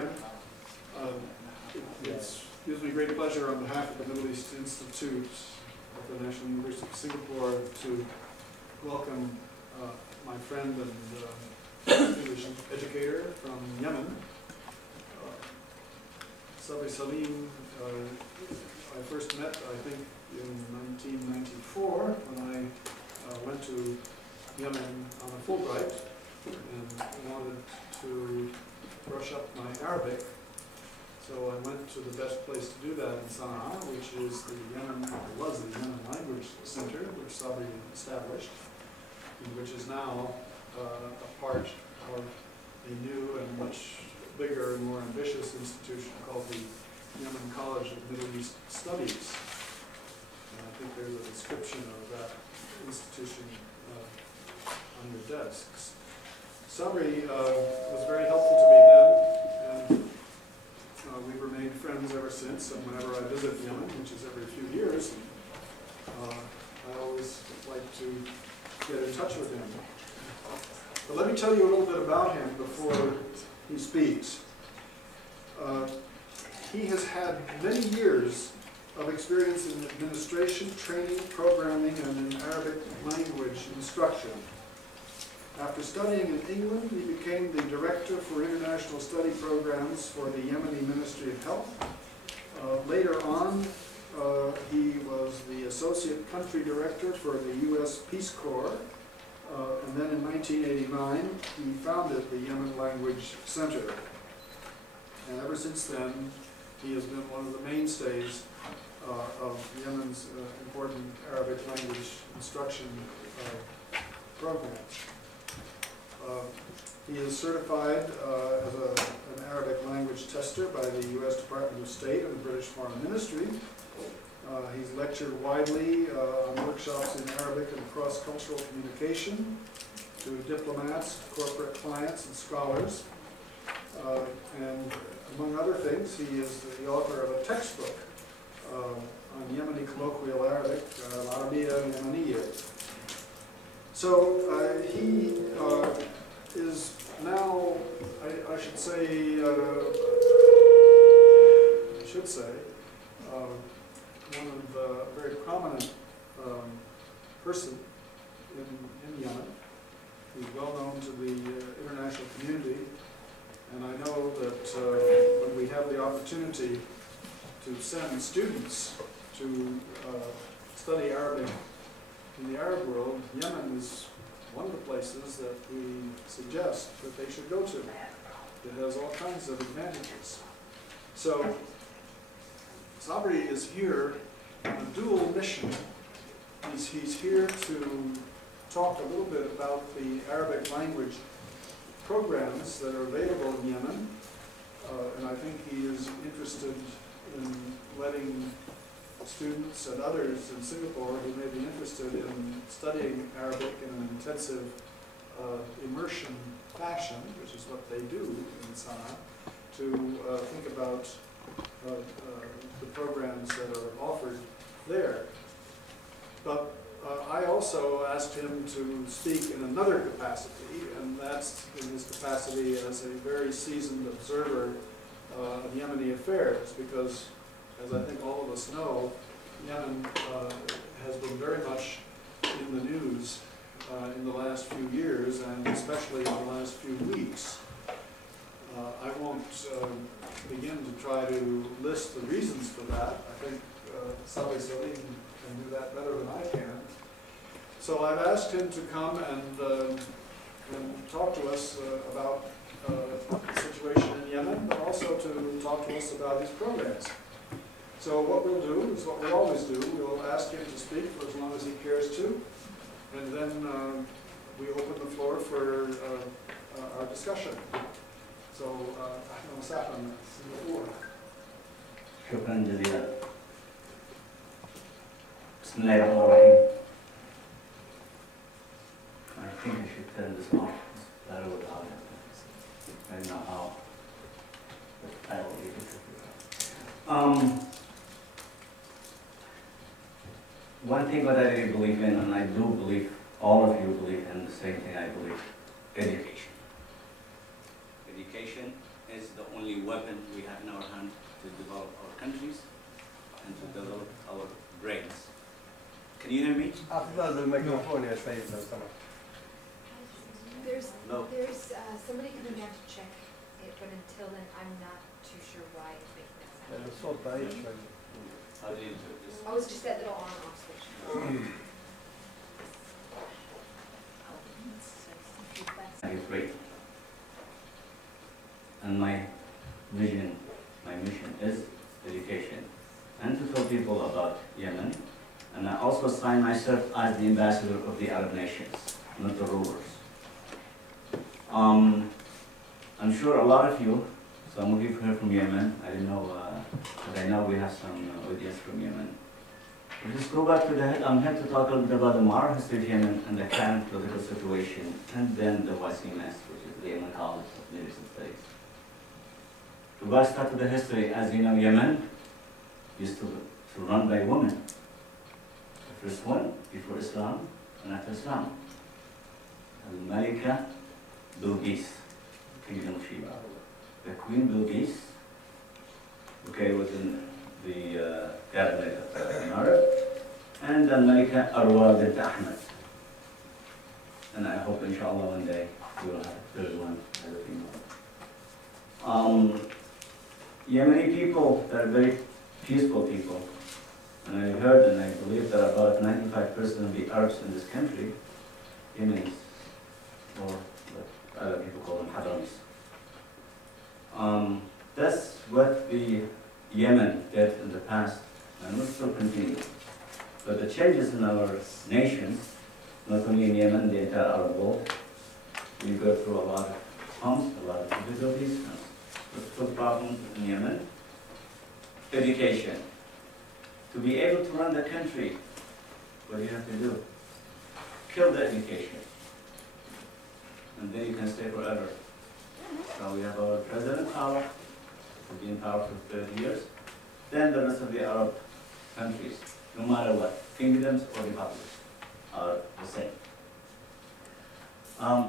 again. It gives me great pleasure on behalf of the Middle East Institute at the National University of Singapore to welcome my friend and English educator from Yemen, Sabri Saleem. I first met, I think, in 1994 when I went to Yemen on a Fulbright and wanted to brush up my Arabic. So I went to the best place to do that in Sana'a, which is the Yemen, was the Yemen Language Center, which Sabri established, and which is now a part of a new and much bigger and more ambitious institution called the Yemen College of Middle East Studies. And I think there's a description of that institution on your desks. Sabri was very helpful to me then, and we've remained friends ever since. And whenever I visit Yemen, which is every few years, I always like to get in touch with him. But let me tell you a little bit about him before he speaks. He has had many years of experience in administration, training, programming, and in Arabic language instruction. After studying in England, he became the Director for International Study Programs for the Yemeni Ministry of Health. Later on, he was the Associate Country Director for the U.S. Peace Corps. And then in 1989, he founded the Yemen Language Center. And ever since then, he has been one of the mainstays of Yemen's important Arabic language instruction programs. He is certified as an Arabic language tester by the U.S. Department of State and the British Foreign Ministry. He's lectured widely on workshops in Arabic and cross-cultural communication to diplomats, corporate clients, and scholars. And among other things, he is the author of a textbook on Yemeni colloquial Arabic, Al-Arabiya Yemeniya. So he is now, I should say, one of a very prominent person in Yemen. He's well known to the international community, and I know that when we have the opportunity to send students to study Arabic in the Arab world, Yemen is one of the places that we suggest that they should go to. It has all kinds of advantages. So Sabri is here on a dual mission. He's here to talk a little bit about the Arabic language programs that are available in Yemen, and I think he is interested in letting students and others in Singapore who may be interested in studying Arabic in an intensive immersion fashion, which is what they do in Sana'a, to think about the programs that are offered there. But I also asked him to speak in another capacity, and that's in his capacity as a very seasoned observer of Yemeni affairs, because, as I think all of us know, Yemen has been very much in the news in the last few years, and especially in the last few weeks. I won't begin to try to list the reasons for that. I think Sabri Saleem can do that better than I can. So I've asked him to come and talk to us about the situation in Yemen, but also to talk to us about his programs. So what we'll do is what we always do. We'll ask him to speak for as long as he cares to, and then we open the floor for our discussion. So, أهلا وسهلا سنغافورة. شكرا جزيلا. بسم الله الرحمن الرحيم. I think I should turn this off. That would help. I don't know how. But I will leave it. One thing that I really believe in, and I do believe all of you believe in the same thing I believe: education. Education is the only weapon we have in our hand to develop our countries and to develop our brains. Can you hear me? أفضل الميكروفون يا سيد لو سمحت. There's somebody coming down to check it, but until then, I'm not too sure why it's making that sound. لأن الصوت ضعيف شوي. How do you do this? Oh, it's just that little on-off switch. It's great. And my vision, my mission is education and to tell people about Yemen. And I also sign myself as the ambassador of the Arab nations, not the rulers. I'm sure a lot of you, some of you are from Yemen. I don't know, but I know we have some audience from Yemen. We'll just go back to the head. I'm here to talk a little bit about the modern history of Yemen and the current political situation, and then the YCMS, which is the Yemen College of Leaders and Studies. To go start with the history, as you know, Yemen used to run by women. The first one before Islam and after Islam. Al-Malika Bilqis, Kingdom of Sheba. The Queen Bilqis, okay, was in the cabinet of Arab, and Al-Malika Arwa bint Ahmed. And I hope, inshallah, one day we will have a third one as a female. Yemeni people, they're very peaceful people. And I heard and I believe that about 95% of the Arabs in this country, Yemenis, or what other people call them Hadramis. That's what the Yemen did in the past, and will still continue. But the changes in our nations, not only in Yemen, the entire Arab world, we go through a lot of humps, a lot of difficulties, and the problems in Yemen. Education. To be able to run the country, what do you have to do? Kill the education. And then you can stay forever. So we have our president power, to be in power for 30 years. Then the rest of the Arab countries, no matter what, kingdoms or republics, are the same.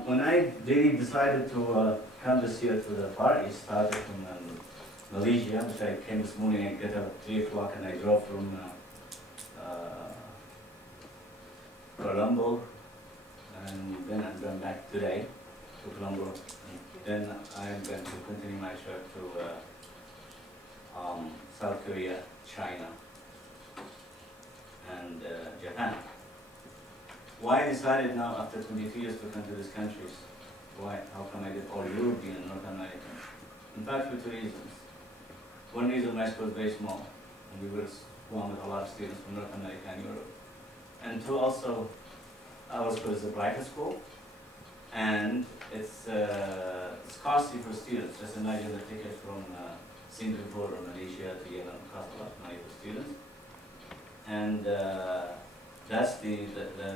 When I really decided to come this year to the Far East, started from Malaysia, which I came this morning, I get up at 3 o'clock and I drove from Colombo, and then I'm going back today to Colombo. Then I'm going to continue my trip to South Korea, China, and Japan. Why I decided now after 22 years to come to these countries? Why? How come I did all European and North American? In fact, for 2 reasons. One reason, my school is very small, and we were one with a lot of students from North America and Europe. And two, also, our school is a private school, and it's costly for students. Just imagine the ticket from Singapore or Malaysia to Yemen costs a lot of money for students. And that's the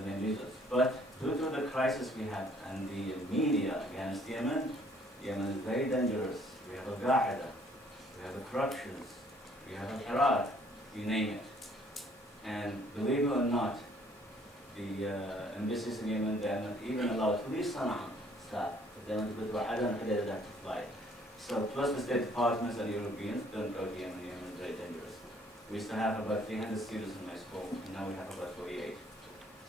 main reasons. But due to the crisis we have and the media against Yemen, Yemen is very dangerous. We have a Qaeda, we have the corruptions, we have a Iraq, you name it. And believe it or not, the embassies in Yemen, they are not even allowed to leave Sana'a staff. They want to go to Aden, they have to fly. So plus the State Departments and Europeans don't go to Yemen. Yemen is very dangerous. We used to have about 300 students in my school, and now we have about 48.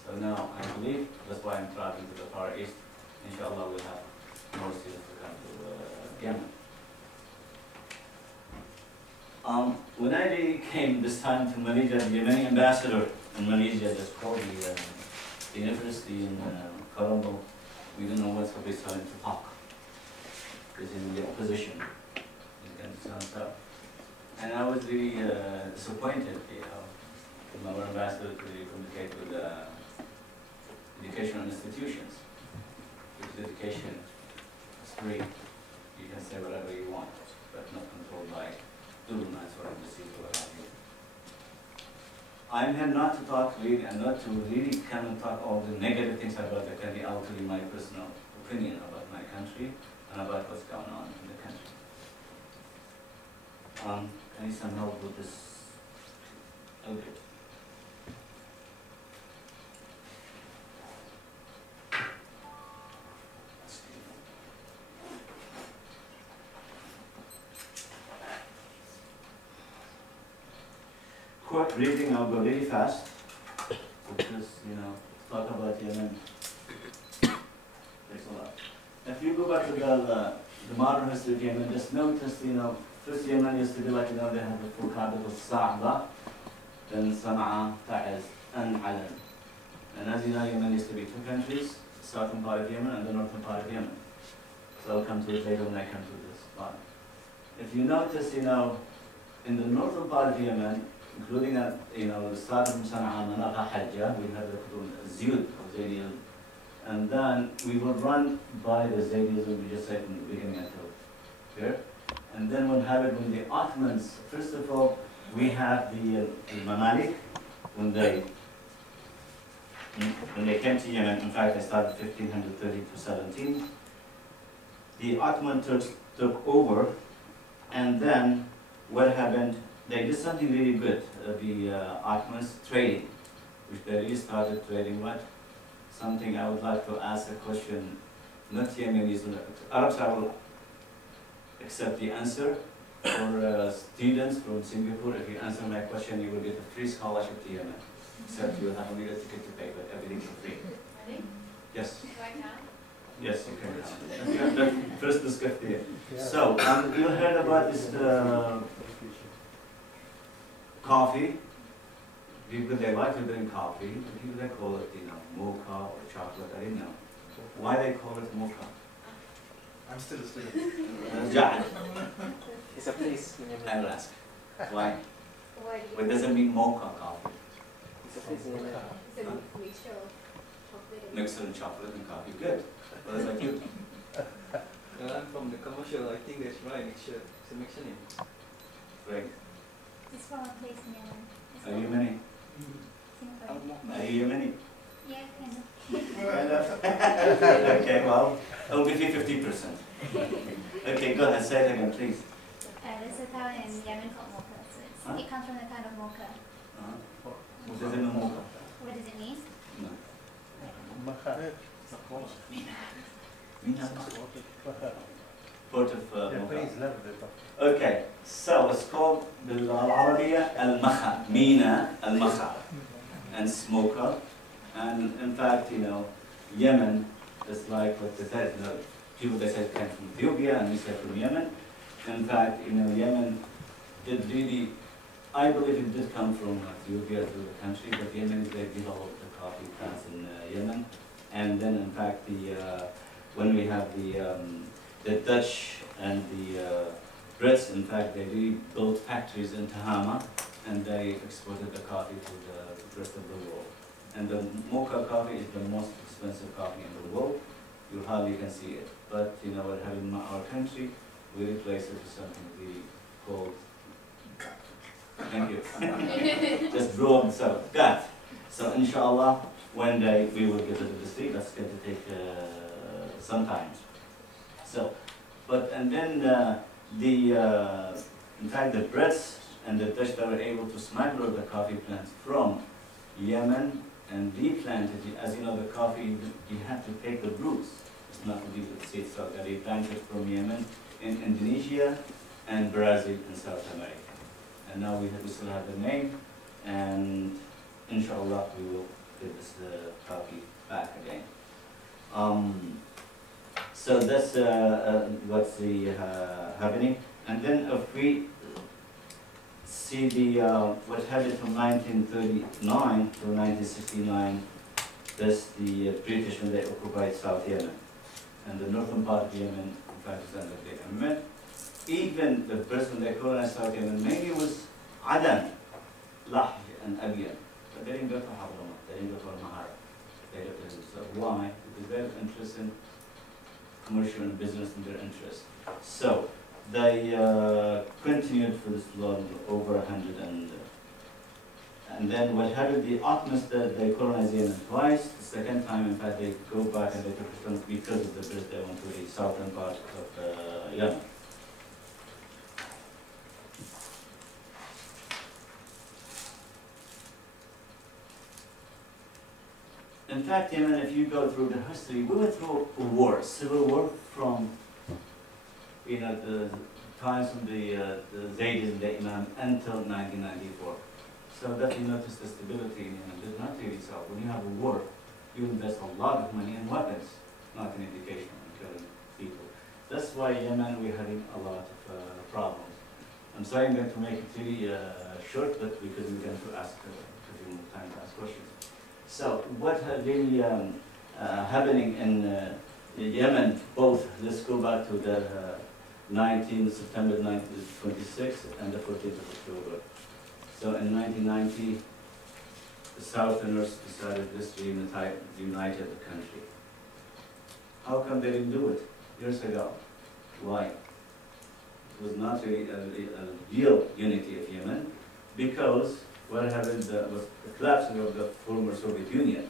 So now I believe, that's why I'm traveling to the Far East. Inshallah, we'll have more students to come to Yemen. When I really came this time to Malaysia, the Yemeni ambassador in Malaysia just called the university in Colombo. We don't know what's going to talk. Because in the opposition, and I was really disappointed, from our ambassador to communicate with educational institutions. Because education is free. You can say whatever you want, but not controlled by governments or embassies or what have you. I'm here not to talk really, and not to really come and talk all the negative things about the country. I'll tell you my personal opinion about my country and about what's going on in the country. I need some help with this. Okay. quick reading, I'll go really fast, because, talk about Yemen takes a lot. If you go back to the modern history of Yemen, just notice, first Yemen used to be like, they have the full capital Sa'ba, then Sana'a, Ta'ez, and Aden. And as you know, Yemen used to be two countries, the southern part of Yemen and the northern part of Yemen. So I'll come to it later when I come to this part. If you notice, in the northern part of Yemen, including the start from Sana'a, Manaqa, Hajjah, we have the Ziyud of Zaydiyism. And then we will run by the Zaydiyism we just said from the beginning until here. And then what happened when the Ottomans, first of all, we have the Mamalik, when they came to Yemen. In fact, they started 1530 to 17. The Ottoman Turks took over, and then what happened? They did something really good. The Ottomans trading, which they really started trading what? Something I would like to ask a question, not Yemenis, Arabs. I will accept the answer. For students from Singapore, if you answer my question, you will get a free scholarship to Yemen. Except you will have only a ticket to pay, but everything for free. Ready? Yes. Do I count? Yes, you can count. First discuss here. So, you heard about this coffee. People, they like to drink coffee. People, they call it, mocha or chocolate. I didn't know. Why they call it mocha? I'm still a student. Yeah. It's a place in Yemen. I will ask. Why? Why do What does it mean, mocha coffee? It's a place in Yemen. It's a mixture of chocolate and Mixed in chocolate and coffee. Good. What about you? Well, I'm from the commercial. I think that's right. Mixture. It's a mixture name. Great. It's from a place in Yemen. It's Are you Yemeni? Singapore. Are you Yemeni? Yeah, kind of. Okay, well, I'll give you 50%. Okay, go ahead, say it again, please. There's a town in Yemen called mocha. So Huh? it comes from the town of mocha. What does it mean, mocha? What does it mean? No. Port of Yeah, mocha. please, love it. Okay, so it's called بالعربية المخا, Mina al-Makha, and smoker. And in fact, Yemen is like what they said, people they said came from Ethiopia and we said from Yemen. In fact, Yemen did really, I believe it did come from Ethiopia to the country, but Yemen, they developed the coffee plants in Yemen. And then in fact, when we have the Dutch and the Brits, in fact, they really built factories in Tahama and they exported the coffee to the rest of the world. And the mocha coffee is the most expensive coffee in the world. You hardly can see it. But what happened in our country, we replace it with something really called, thank you, just brew up so that. So inshallah, one day we will get to the street. That's going to take some time. So, and then in fact, the Brits and the Dutch, they were able to smuggle the coffee plants from Yemen and replant it. As you know, the coffee, you have to take the roots. It's not to leave the seeds, so they replant it from Yemen in Indonesia and Brazil and South America. And now we still have the name, and inshallah we will get this coffee back again. So that's what's happening. And then if we see what happened from 1939 to 1969, that's the British when they occupied South Yemen. And the northern part of Yemen, in fact, is under the Yemen. Even the person they colonized South Yemen mainly was Aden, Lahj, and Abiyan. But they didn't go to Hadramaut, they didn't go to Mahara. They go to so why? Because they have interest in commercial and business and their interest. So they continued for this long, over 100 and then what happened, the Ottomans, they colonized Yemen twice. The second time, in fact, they go back and they took it because of the British, they went to the southern part of Yemen. In fact, Yemen, if you go through the history, we went through a war, civil war from, the times of the Zaydis and the Imam until 1994. So that you notice the stability in Yemen did not really solve. When you have a war, you invest a lot of money in weapons, not in education and killing people. That's why Yemen we're having a lot of problems. I'm sorry I'm going to make it really short, but because we're going to ask a few more time to ask questions. So what really happening in Yemen, both, let's go back to the September 1926 and the 14th of October. So in 1990, the Southerners decided to unite the country. How come they didn't do it years ago? Why? It was not really a real unity of Yemen, because what happened was the collapsing of the former Soviet Union.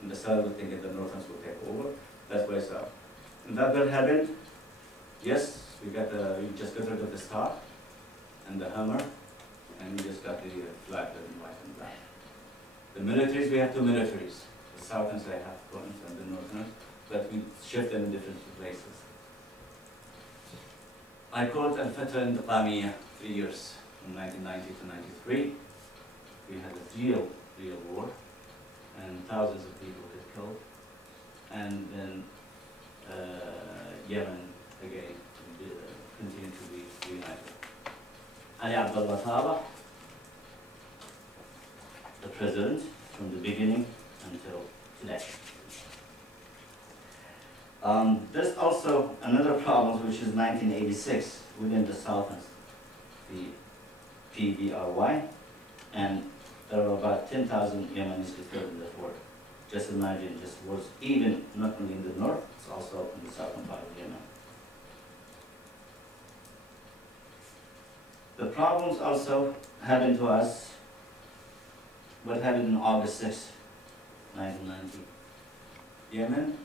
And the South would think that the Northerns would take over. That's why so. And that what happened? Yes, we just got rid of the Star and the Hammer, and we just got the flag in white and black. The militaries, we have two militaries. The Southerners, they have guns, and the Northerners, but we shift them in different places. I called Al-Fatah in the Qamiyya 3 years, from 1990 to 93. We had a real war, and thousands of people got killed. And then Yemen, again, continued to be united. Ali Abdullah Saleh, the president, from the beginning until today. There's also another problem, which is 1986, within the Southern, the PVRY, and there are about 10,000 Yemenis killed in that war. Just imagine, just wars, even not only in the north, it's also in the southern part of Yemen. The problems also happened to us, what happened on August 6, 1990. Yemen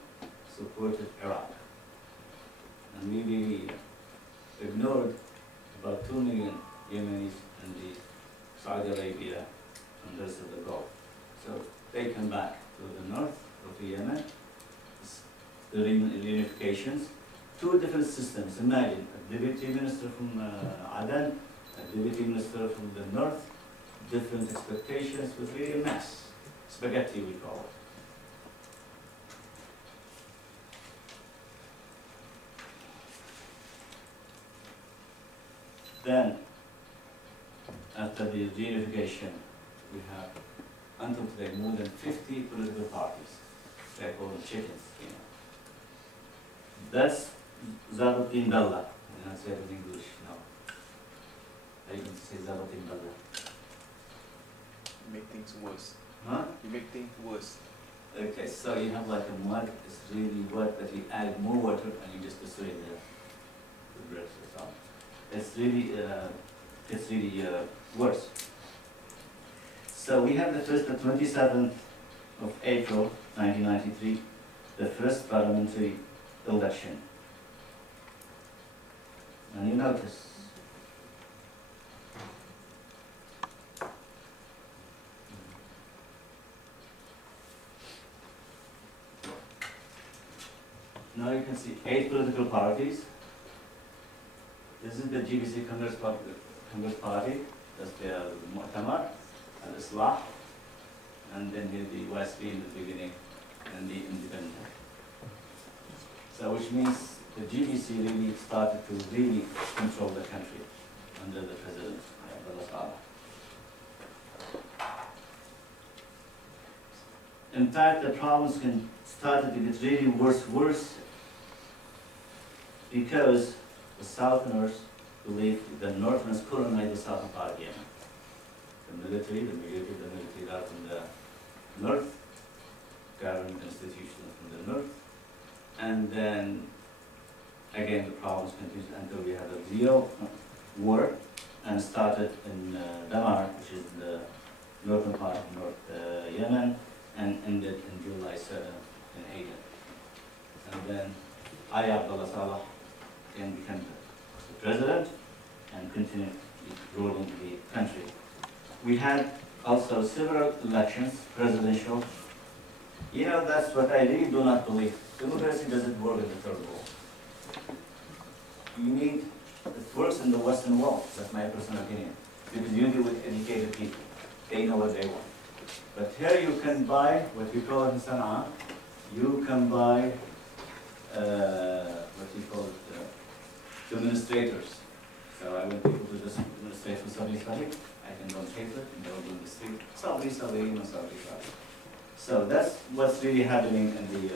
supported Iraq. And we really ignored about 2 million Yemenis in the Saudi Arabia and the rest of the Gulf. So they come back to the north of Yemen, the reunifications, 2 different systems. Imagine a deputy minister from Aden, a deputy minister from the north, different expectations with really a mess. Spaghetti, we call it. Then, after the reunification, we have, until today, more than 50 political parties. They call them chickens, you know. That's Zabatin Bella. I don't say it in English, no. I can say Zabatin Bella. You make things worse. Huh? You make things worse. Okay, so you have like a mud, it's really wet, but you add more water and you just destroy the bricks or something. It's really worse. So we have the 27th of April 1993, the first parliamentary election. And you notice, now you can see 8 political parties. This is the GBC Congress Party, that's the Mu'tamar, Al-Islah, and then here the YSP in the beginning, and the Independent. So which means the GBC really started to really control the country under the President, Abdullah Saleh. In fact, the problems started to get really worse because the Southerners believed the Northerners colonized the southern part of Yemen. The military out from the north, government institutions from the north, and then again the problems continued until we had a real war and started in Damar, which is the northern part of North Yemen, and ended in July 7 in Aden. And then Ali Abdullah Saleh became the president and continued ruling the country. We had also several elections, presidential. You know, that's what I really do not believe. Democracy doesn't work in the third world. You need, it works in the Western world, that's my personal opinion, because you deal with educated people. They know what they want. But here you can buy, what we call it in Sana'a, you can buy, what you call it, administrators. So I want people to just administrate for Sabri Saleem. I can go on paper, and they'll go in the street. Sabri Saleem and Sabri Saleem. So that's what's really happening in the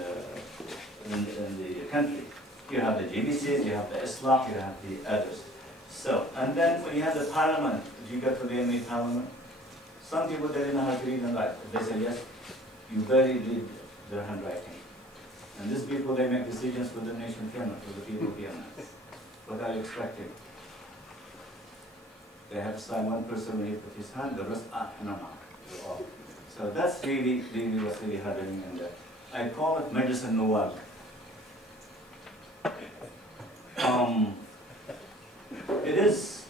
country. You have the GBCs, you have the Islah, you have the others. So, and then when you have the parliament, if you go to the Yemeni parliament, some people they don't know how to read and write. If they say yes, you barely read their handwriting. And these people, they make decisions for the nation of Yemen, for the people of Yemen. What are you expecting? They have to sign one person when he put his hand, the rest, no. So that's really what's really happening in there. I call it Majlis al-Nawab. It is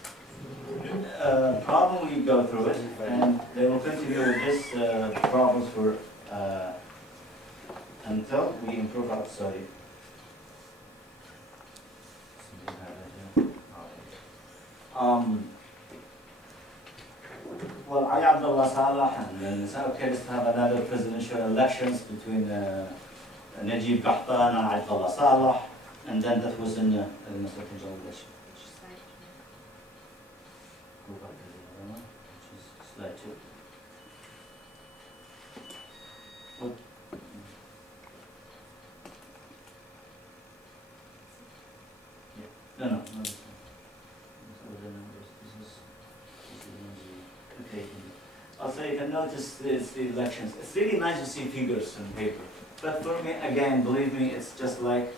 a problem we go through it, and they will continue with this problems for until we improve our study. Well, Ali Abdullah Saleh and it's okay to have another presidential elections between Najib Qahtan and Abdullah Saleh, and then that was in Masjid al-Jawlash. Go back to the other one, which is slide 2. What? Yeah. No, not this one. Okay. Also, you can notice it's the elections. It's really nice to see figures on paper. But for me, again, believe me, it's just like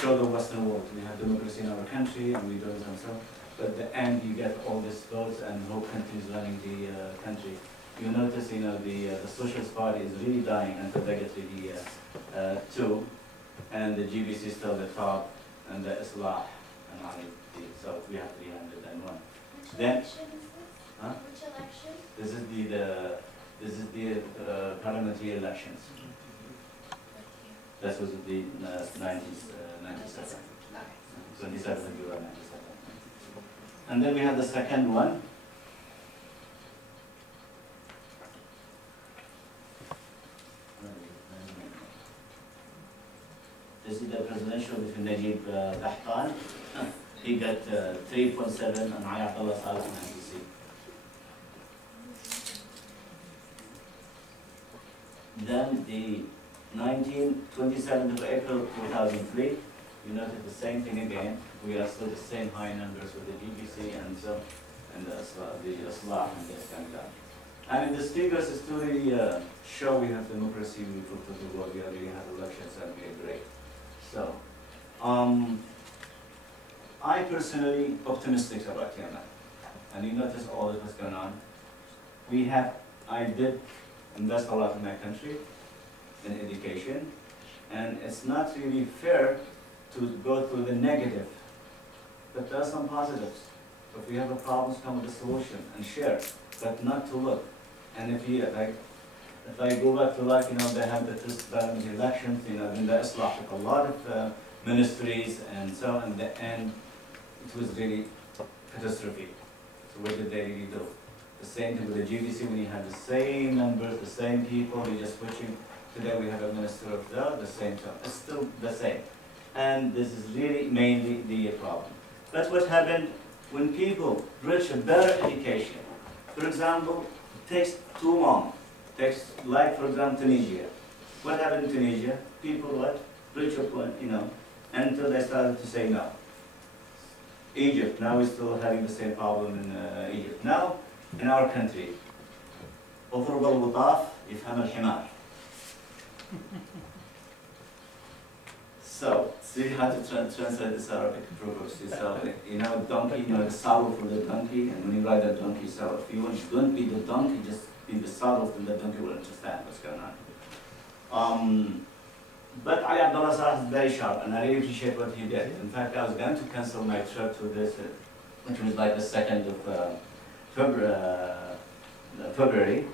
show the Western world. We have democracy in our country, and we do it and so. But at the end, you get all these votes, and whole country is running the country. You notice, the Socialist Party is really dying until they get to the 2, and the GBC is still the top, and the Islah, and so we have 301. Which Then, election is this? huh? Which election? This is the parliamentary elections. That was the 90s, 97. 27 and 97. And then we have the second one. This is the presidential between Najib Qahtan. He got 3.7 and Ayatollah Saleh and NBC. Then the 27th of April 2003, you notice the same thing again. We are still the same high numbers with the GBC and so, and the Islah and this kind of that. And in the figures is to really show we have democracy, we prove to the world we already have elections and we are great. So, I personally optimistic about Yemen. And you notice all that was going on. I did invest a lot in my country, in education, and it's not really fair to go through the negative, but there are some positives. If we have a problem, come with a solution and share, but not to look. And if I go back to they have the first parliamentary elections, in the Islah took a lot of ministries and so in the end, it was really catastrophic. So what did they really do? The same thing with the GBC, when you have the same numbers, the same people, you're just switching. Today we have a minister of the same time. It's still the same. And this is really mainly the problem. But what happened when people reach a better education? For example, it takes too long. Like for example, Tunisia. What happened in Tunisia? People reach a point, until they started to say no. Egypt, now we're still having the same problem in Egypt. Now, in our country, اضرب الوطاف يفهم الحمار. So, see how to translate this Arabic proverbs. So, donkey, the saddle for the donkey, and when you ride that donkey, so if you don't be the donkey, just be the saddle, then the donkey will understand what's going on. But Ali Abdullah Saleh is very sharp, and I really appreciate what he did. In fact, I was going to cancel my trip to this, which was like the 2nd of February,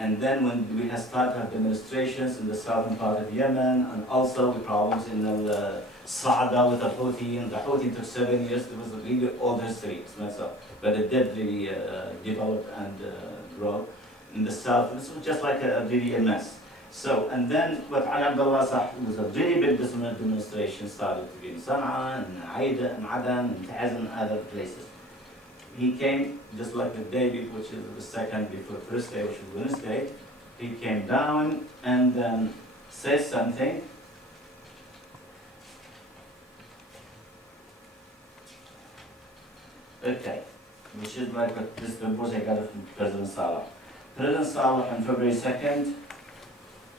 And then when we have started to have demonstrations in the southern part of Yemen, and also the problems in the Saada with the Houthi, and the Houthi took 7 years. There was a really old history, it's not so, but it did really develop and grow in the south. This was just like really a mess. So, and then what Ali Abdullah Sahib was a really big demonstration started to be in Sana'a, and Aida, and Adan, and Taz, and other places. He came just like the day before, which is the second before Thursday, which is Wednesday. He came down and then said something. Okay, which is like this report I got it from President Saleh. President Saleh on February 2nd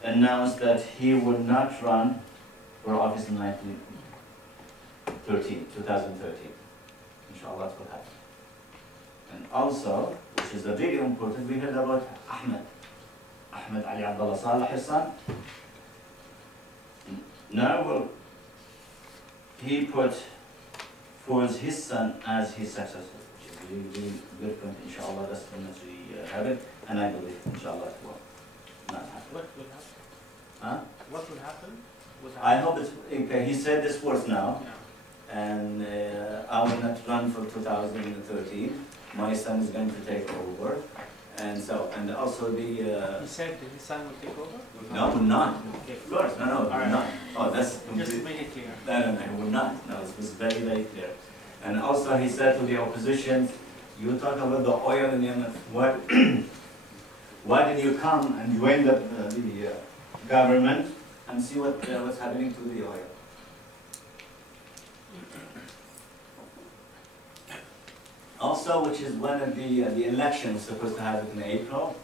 announced that he would not run for office in 2013. Inshallah, that's what happened. And also, which is really important, we heard about Ahmed Ali Abdullah Saleh, his son. Now, well, he put forward his son as his successor, which is really, really good point. Inshallah, that's the message we have it, and I believe, inshallah, it will not happen. What will happen? Huh? What will happen? I hope it's, okay, he said this words now, Yeah. and I will not run for 2013. My son is going to take over, and so, and also the, He said that his son will take over? no, will not, Okay. of course, no, will Alright. not. Oh, that's Just to complete, make it clear. no, he will not, no, it was very, very clear. And also he said to the opposition, you talk about the oil in Yemen, what, why did you come and join the government and see what's happening to the oil? Also, which is one of the elections supposed to happen in April,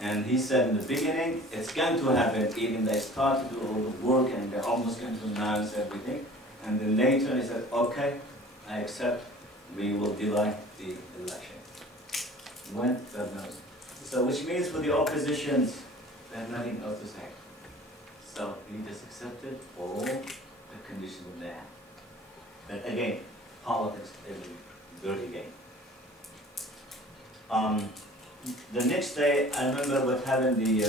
and he said in the beginning it's going to happen, even they start to do all the work and they're almost going to announce everything, and then later he said, okay, I accept, we will delay the election. When? God knows. So, which means for the oppositions, they have nothing else to say. So he just accepted all the conditions of that. But again, politics is a dirty game. The next day, I remember what happened. The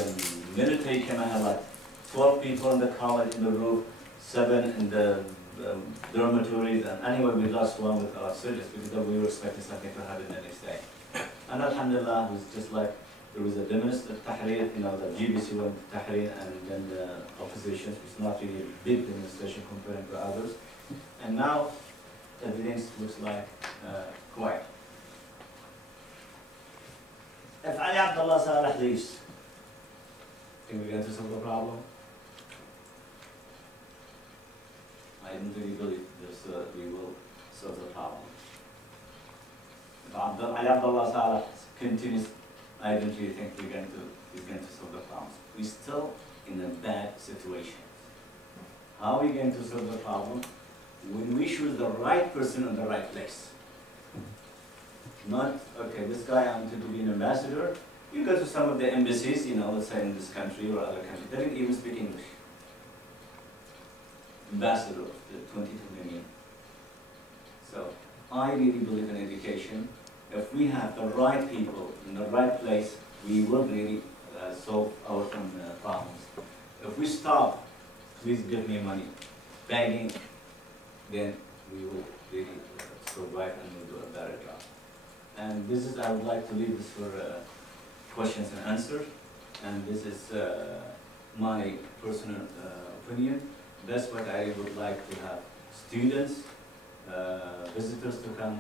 military came and had like 12 people in the college, in the roof, 7 in the dormitories, and anyway, we lost one with our soldiers because we were expecting something to happen the next day. And alhamdulillah, it was just like, there was a demonstration, Tahrir, you know, the GBC went to Tahrir, and then the opposition, which is not really a big demonstration compared to others. And now, everything looks like quiet. If Ali Abdullah Saleh leaves, think we're going to solve the problem? I don't really believe this, we will solve the problem. If Ali Abdullah Saleh continues, I don't really think we're going to solve the problem. We're still in a bad situation. How are we going to solve the problem? When we choose the right person in the right place. Not, okay, this guy I want to be an ambassador. You go to some of the embassies, you know, let's say in this country or other countries, they don't even speak English. Ambassador of the 22 million. So, I really believe in education. If we have the right people in the right place, we will really solve our problems. If we stop, please give me money, begging, then we will really survive and we'll do a better job. And this is, I would like to leave this for questions and answers. And this is my personal opinion. That's what I would like to have students, visitors to come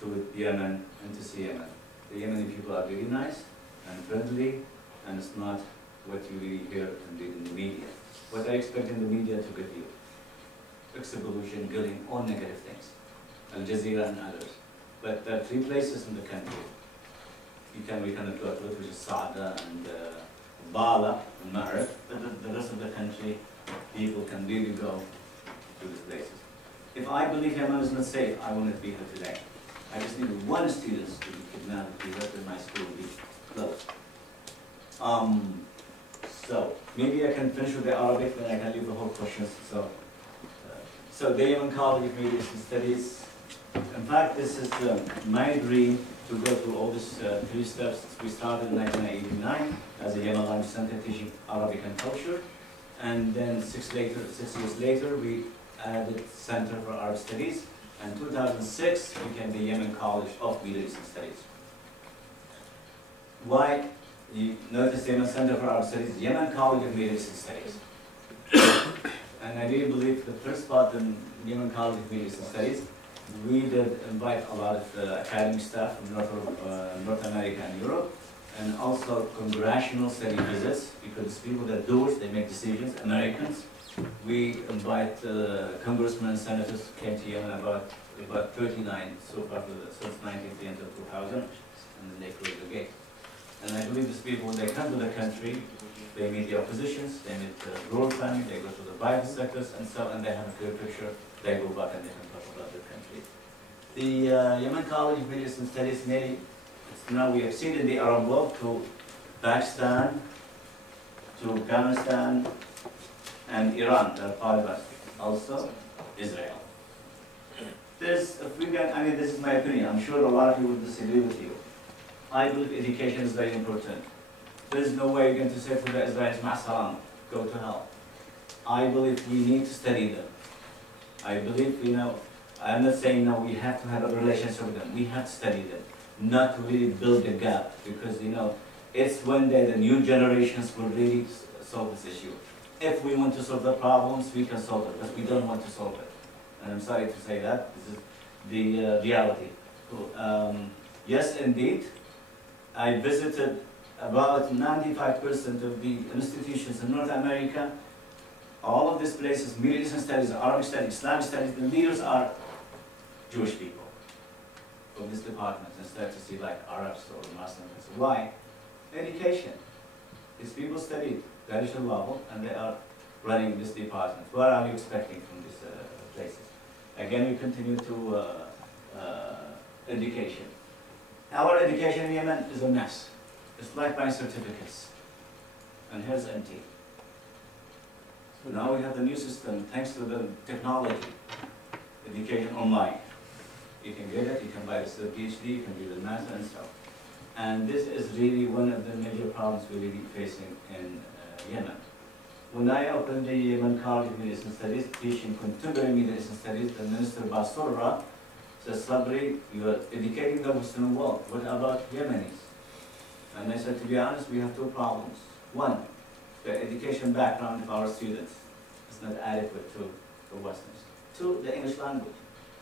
to Yemen and to see Yemen. The Yemeni people are very nice and friendly, and it's not what you really hear and read in the media. What I expect in the media to give you. Execution, killing, all negative things. Al Jazeera and others. But there are 3 places in the country we cannot go to, which is Saada and Bala and Ma'rif, but the rest of the country, people can really go to these places. If I believe Yemen is not safe, I will not be here today. I just need 1 student to be kidnapped, be left in my school, be closed. So maybe I can finish with the Arabic, then I can leave the whole questions. So the Yemen College of Media Studies In fact, this is my dream to go through all these 3 steps. We started in 1989 as a Yemen Language Center teaching Arabic and culture. And then 6 years later, we added Center for Arab Studies. And 2006 became the Yemen College of Middle Eastern Studies. Why? You notice Yemen Center for Arab Studies, Yemen College of Middle Eastern Studies. And I really believe the first part in Yemen College of Middle Eastern Studies, we did invite a lot of academic staff from North America and Europe, and also congressional study visits, because people that do it, they make decisions, Americans. We invite congressmen and senators came to Yemen about 39 so far since the end of 2000, and then they closed the gate. And I believe these people, when they come to the country, they meet the oppositions, they meet the rural family, they go to the private sectors, and so, and they have a clear picture. They go back and they can talk about their country. The Yemen College of Middle Eastern Studies, now we have seen in the Arab world to Pakistan, to Afghanistan, and Iran, they're part of us. Also, Israel. This is my opinion. I'm sure a lot of you will disagree with you. I believe education is very important. There's no way you're going to say to the Israelis, Ma salam, go to hell. I believe we need to study them. I believe, I'm not saying no, we have to have a relationship with them. We have to study them, not to really build a gap, because it's one day the new generations will really solve this issue. If we want to solve the problems, we can solve it, but we don't want to solve it. And I'm sorry to say that. This is the reality. Yes, indeed. I visited about 95% of the institutions in North America. All of these places, Middle Eastern studies, Arabic studies, Islamic studies, the leaders are Jewish people from this department, instead to see like Arabs or Muslims. Why? Education. These people studied traditional level and they are running this department. What are you expecting from these places? Again, we continue to education. Our education in Yemen is a mess. It's like buying certificates. And here's empty. Now we have the new system, thanks to the technology, education online. You can get it, you can buy the PhD, you can do the master and stuff. And this is really one of the major problems we're really facing in Yemen. When I opened the Yemen College of Middle Eastern Studies, teaching contemporary Middle Eastern Studies, the Minister Basurra says, Sabri, you are educating the Western world. What about Yemenis? And I said, to be honest, we have 2 problems. One, the education background of our students is not adequate to the Westerns. 2, the English language,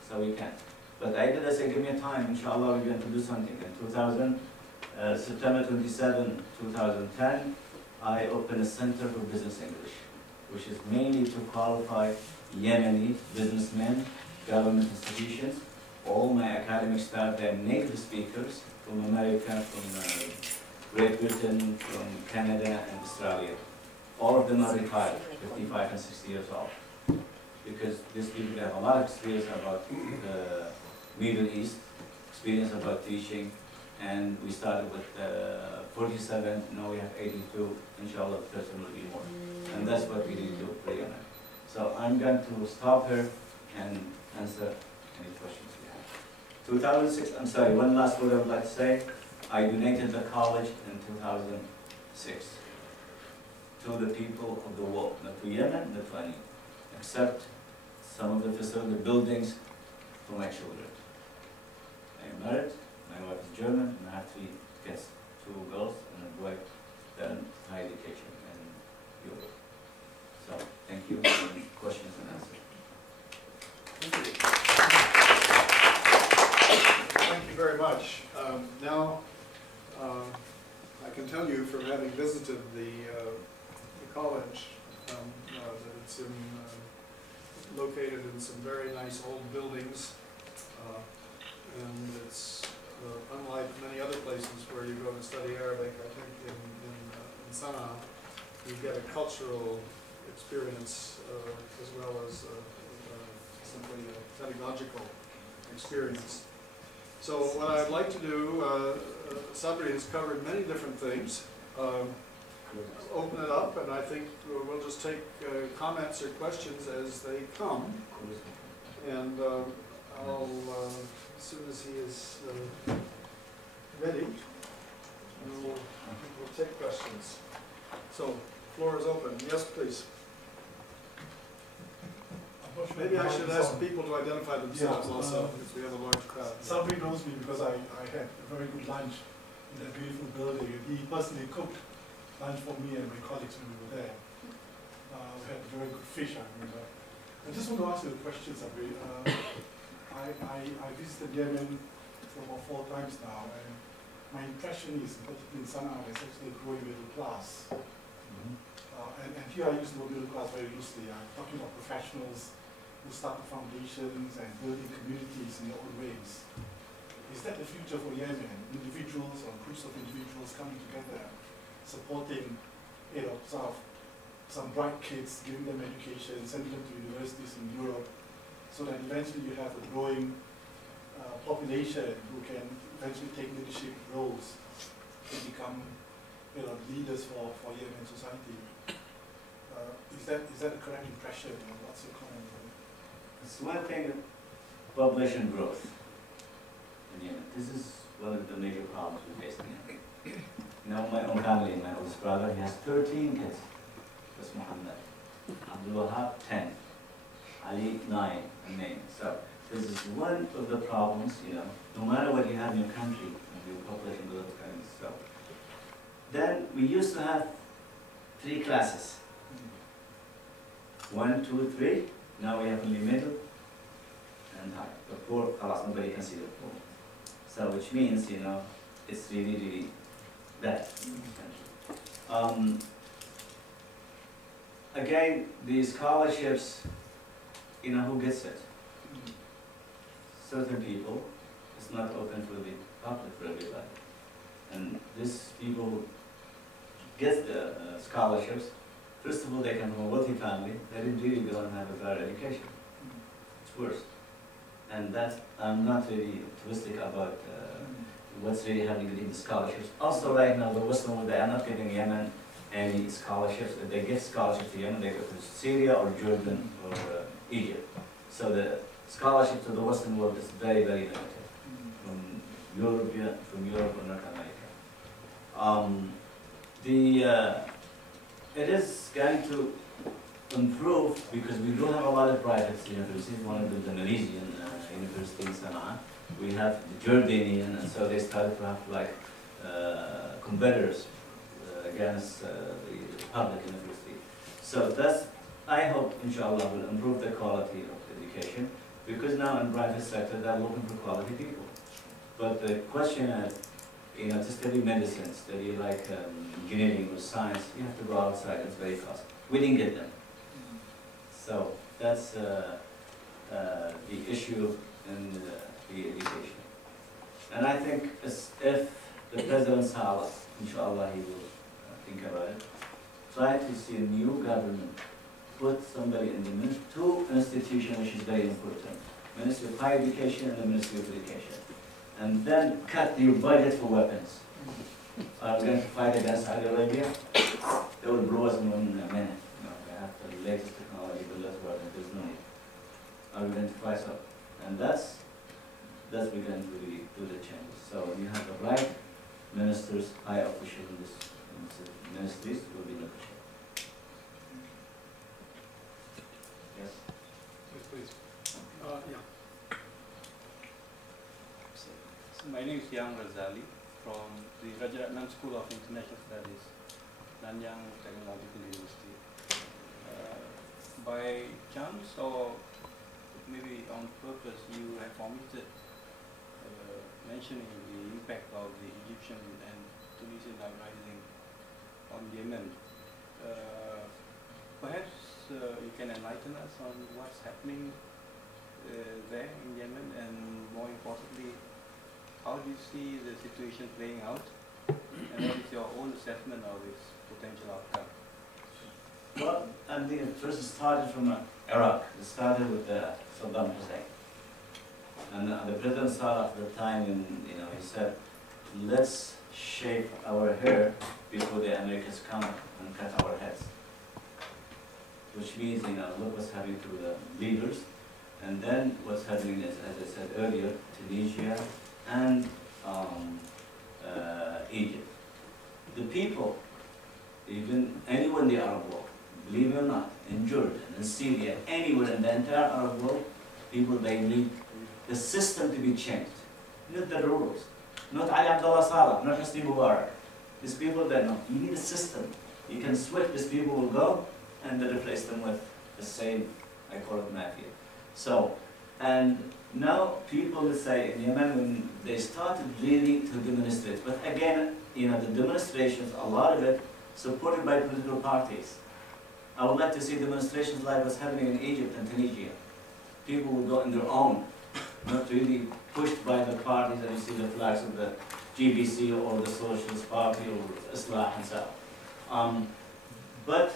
so we can't. But I did say, give me a time, inshallah, we're going to do something. In September 27, 2010, I opened a Center for Business English, which is mainly to qualify Yemeni businessmen, government institutions. All my academic staff, they are native speakers from America, from Great Britain, from Canada, and Australia. All of them are retired, 55 and 60 years old. Because these people have a lot of experience about the Middle East, experience about teaching, and we started with 47, now we have 82, inshallah the person will be more. And that's what we need to do for Yemen. So I'm going to stop here and answer any questions you have. 2006, I'm sorry, one last word I would like to say. I donated the college in 2006 to the people of the world, not to Yemen, not to any, except some of the facility buildings for my children. I am married, my wife is German, and I have 3 kids, 2 girls and a boy, then high education in Europe. So, thank you for the questions and answers. Thank you. Thank you very much. Now, I can tell you from having visited the college that it's located in some very nice old buildings, and it's unlike many other places where you go to study Arabic. I think in Sana'a you get a cultural experience as well as simply a pedagogical experience. So what I'd like to do, Sabri has covered many different things. Open it up, and I think we'll just take comments or questions as they come. And I'll as soon as he is ready, we'll take questions. So, floor is open. Yes, please. Maybe I should ask people to identify themselves also, because we have a large crowd. Sabri knows me because I had a very good lunch in that beautiful building, and he personally cooked lunch for me and my colleagues when we were there. We had very good fish, I remember. I just want to ask you a question, Sabri. I visited Yemen for about 4 times now, and my impression is, particularly in Sana'a, there's actually a growing middle class. And here I use the word middle class very loosely. I'm talking about professionals who start the foundations and building communities in their own ways. Is that the future for Yemen? Individuals or groups of individuals coming together, supporting, sort of some bright kids, giving them education, sending them to universities in Europe, so that eventually you have a growing population who can eventually take leadership roles and become, leaders for Yemen society. Is that a correct impression? What's your comment on it? It's one thing, population growth in Yemen. This is one of the major problems we face in Yemen. My own family, my oldest brother, he has 13 kids. That's Muhammad. Abdul Wahab, 10. Ali, 9, and name. So this is one of the problems, no matter what you have in your country, your population growth kind of stuff. Then we used to have 3 classes. 1, 2, 3. Now we have only middle and high. The poor, nobody can see the poor. So which means, it's really, really bad in this country. Again, the scholarships, who gets it? Certain people. It's not open for the public, for everybody. And these people get the scholarships. First of all, they come from a wealthy family. They didn't really go and have a better education. It's worse. And that, I'm not really optimistic about what's really happening with the scholarships. Also, right now, the Western world, they are not giving Yemen any scholarships. If they give scholarships to Yemen, they go to Syria or Jordan or Egypt. So the scholarship to the Western world is very, very limited from Europe or North America. It is going to improve because we do have a lot of private universities. One of them is the Malaysian university in Sana'a. We have the Jordanian, and so they started to have competitors against the public university. So that's, I hope, inshallah, will improve the quality of education because now in private sector they're looking for quality people. But the question is, to study medicine, study engineering or science, you have to go outside, it's very costly. We didn't get them. So that's the issue in the education. And I think if the President Saleh, inshallah, he will think about it, try to see a new government, put somebody in the 2 institutions which is very important, Ministry of Higher Education and the Ministry of Education. And then cut your budget for weapons. Are we going to fight against Saudi Arabia? They will blow us in 1 minute. They have the latest technology, but that's what there's no need. Are we going to fight so? And that's we're going to really do the changes. So you have the right ministers, high officials in this ministries will be negotiated. Yes? Yes, please. Yeah. My name is Yang Razali from the Rajaratnam School of International Studies, Nanyang Technological University. By chance or maybe on purpose, you have omitted mentioning the impact of the Egyptian and Tunisian uprising on Yemen. Perhaps you can enlighten us on what's happening there in Yemen, and more importantly, how do you see the situation playing out, and what is your own assessment of its potential outcome? Well, I think it first started from Iraq. It started with Saddam Hussein. And the President Saleh at the time, he said, let's shave our hair before the Americans come and cut our heads. Which means, look what's happening to the leaders. And then what's happening is, as I said earlier, Tunisia and Egypt. The people, even anywhere in the Arab world, believe it or not, in Jordan, in Syria, anywhere in the entire Arab world, people, they need the system to be changed, not the rules. Not Ali Abdullah Saleh, not Hosni Mubarak. These people, they know, you need a system. You can switch, these people will go, and then replace them with the same, I call it mafia. So, and now people, let's say, in Yemen, when they started really to demonstrate, but again, you know, the demonstrations, a lot of it, supported by political parties. I would like to see demonstrations like what's happening in Egypt and Tunisia. People will go on their own, not really pushed by the parties, and you see the flags of the GBC or the Socialist Party or Islah and so on. But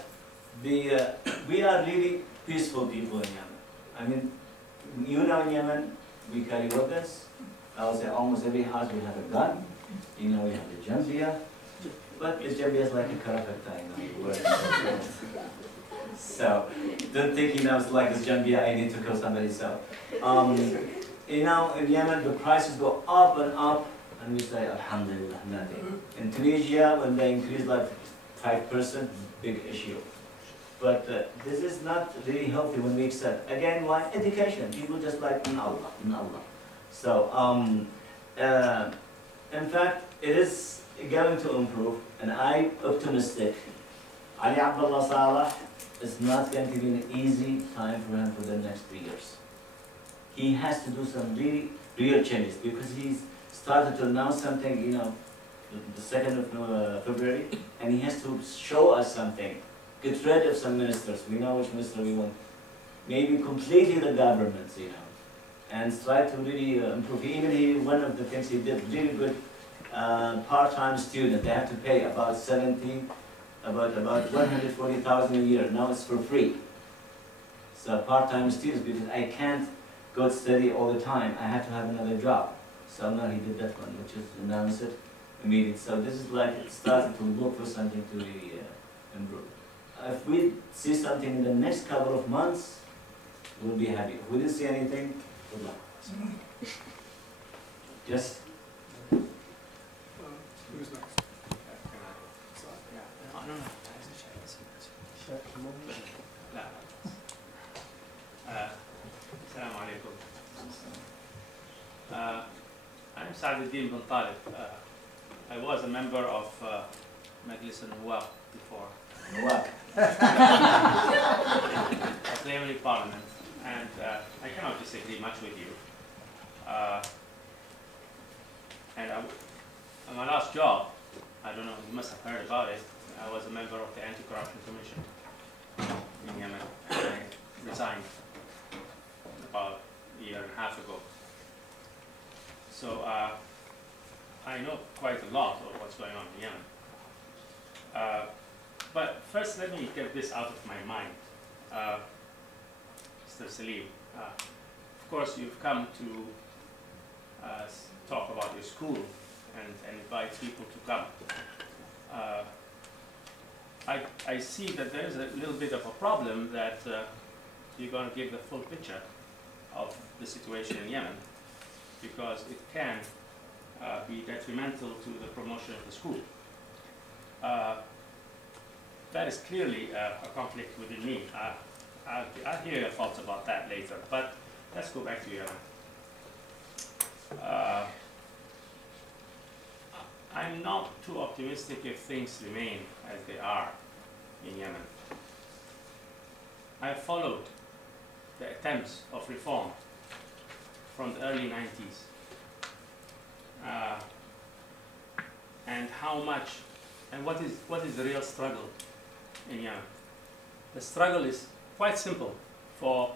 we are really peaceful people in Yemen. I mean, you know, in Yemen, we carry weapons. I would say almost every house we have a gun. You know, we have the jambia. But the jambia is like a karafata, you know. So, don't think, you know, it's like this jambia, I need to kill somebody. So, you know, in Yemen, the prices go up, and we say, Alhamdulillah, nothing. In Tunisia, when they increase like 5%, big issue. But this is not really healthy when we accept. Again, why? Education. People just like, in Allah, in Allah. So, in fact, it is going to improve, and I'm optimistic. Ali Abdullah Saleh is not going to be an easy time for him for the next 3 years. He has to do some really real changes, because he's started to announce something, you know, the 2nd of February, and he has to show us something. Get rid of some ministers. We know which minister we want. Maybe completely the governments, you know, and try to really improve. Even one of the things he did really good. Part-time student, they have to pay about 140,000 a year. Now it's for free. So part-time students, because I can't go study all the time. I have to have another job. So now he did that one, which is announced it immediately. So this is like it started to look for something to really improve. If we see something in the next couple of months, we'll be happy. If we didn't see anything, good luck. Yes? Who's next? Assalamu alaikum. I'm Sabri Saleem. I was a member of Majlis al-Nawab before. Nawab. Of the Yemeni Parliament, and I cannot disagree much with you. And my last job, I don't know, you must have heard about it. I was a member of the Anti-Corruption Commission in Yemen, and I resigned about a year and a half ago. So I know quite a lot of what's going on in Yemen. But first, let me get this out of my mind. Mr. Saleem, of course, you've come to talk about your school and invite people to come. I see that there is a little bit of a problem that you're going to give the full picture of the situation in Yemen, because it can be detrimental to the promotion of the school. That is clearly a conflict within me. I'll hear your thoughts about that later, but let's go back to Yemen. I'm not too optimistic if things remain as they are in Yemen. I followed the attempts of reform from the early 90s, and how much, and what is the real struggle in Yemen. The struggle is quite simple for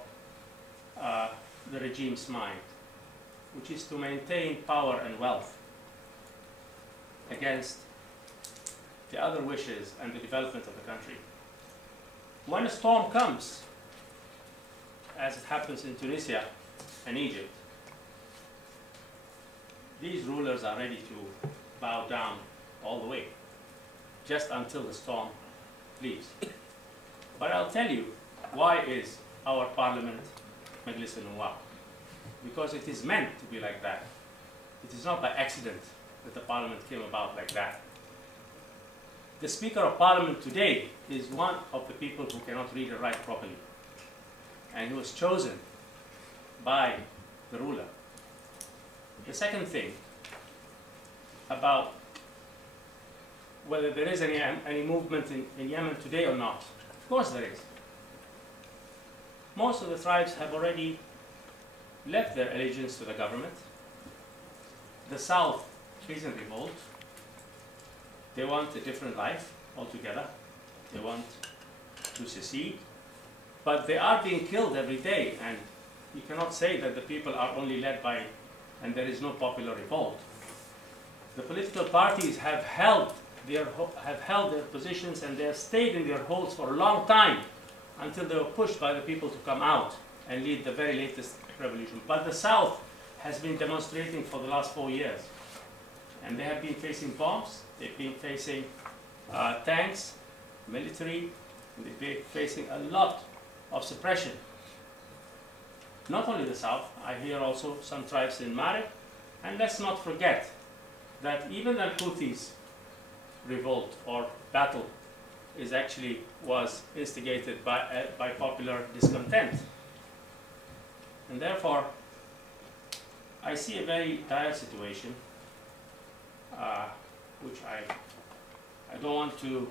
the regime's mind, which is to maintain power and wealth against the other wishes and the development of the country. When a storm comes, as it happens in Tunisia and Egypt, these rulers are ready to bow down all the way, just until the storm leaves. But I'll tell you, why is our parliament Majlis al-Nawab, because it is meant to be like that. It is not by accident that the parliament came about like that. The Speaker of Parliament today is one of the people who cannot read or write properly, and he was chosen by the ruler. The second thing about whether there is any movement in Yemen today or not. Of course there is. Most of the tribes have already left their allegiance to the government. The South is in revolt. They want a different life altogether. They want to secede. But they are being killed every day, and you cannot say that the people are only led by, and there is no popular revolt. The political parties have held their positions, and they have stayed in their holes for a long time until they were pushed by the people to come out and lead the very latest revolution. But the South has been demonstrating for the last 4 years, and they have been facing bombs, they've been facing tanks, military, and they've been facing a lot of suppression. Not only the South, I hear also some tribes in Marib, and let's not forget that even the Houthis revolt or battle was instigated by popular discontent. And therefore, I see a very dire situation, which I don't want to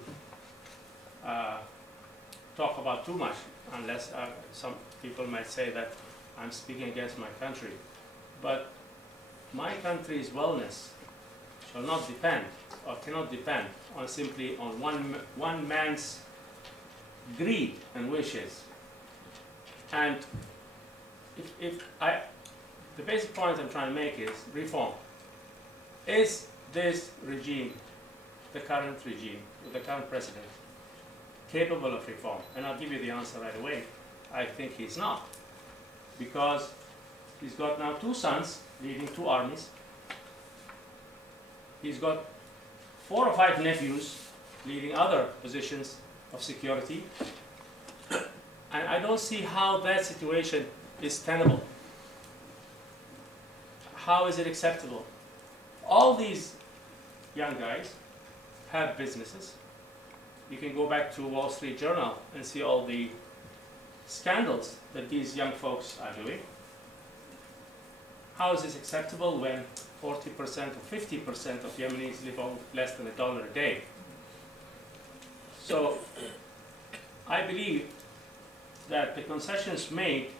talk about too much, unless some people might say that I'm speaking against my country. But my country's wellness shall not depend, or cannot depend, on simply on one man's greed and wishes. And the basic point I'm trying to make is reform. Is this regime, the current regime, the current president, capable of reform? And I'll give you the answer right away. I think he's not, because he's got now 2 sons leading 2 armies. He's got 4 or 5 nephews leading other positions of security. And I don't see how that situation is tenable. How is it acceptable? All these young guys have businesses. You can go back to Wall Street Journal and see all the scandals that these young folks are doing. How is this acceptable when 40% or 50% of Yemenis live on less than $1 a day? So I believe that the concessions made,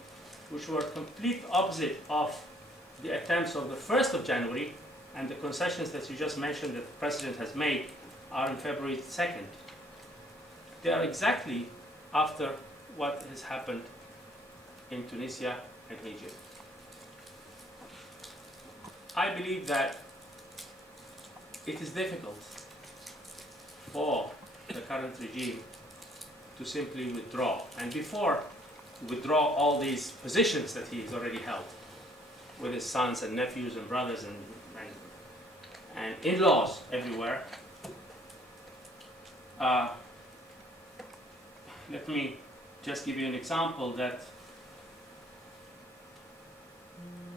which were complete opposite of the attempts of the 1st of January, and the concessions that you just mentioned that the President has made are on February 2nd. They are exactly after what has happened in Tunisia and Egypt. I believe that it is difficult for the current regime to simply withdraw, and before withdraw all these positions that he has already held with his sons and nephews and brothers and in-laws everywhere. Let me just give you an example that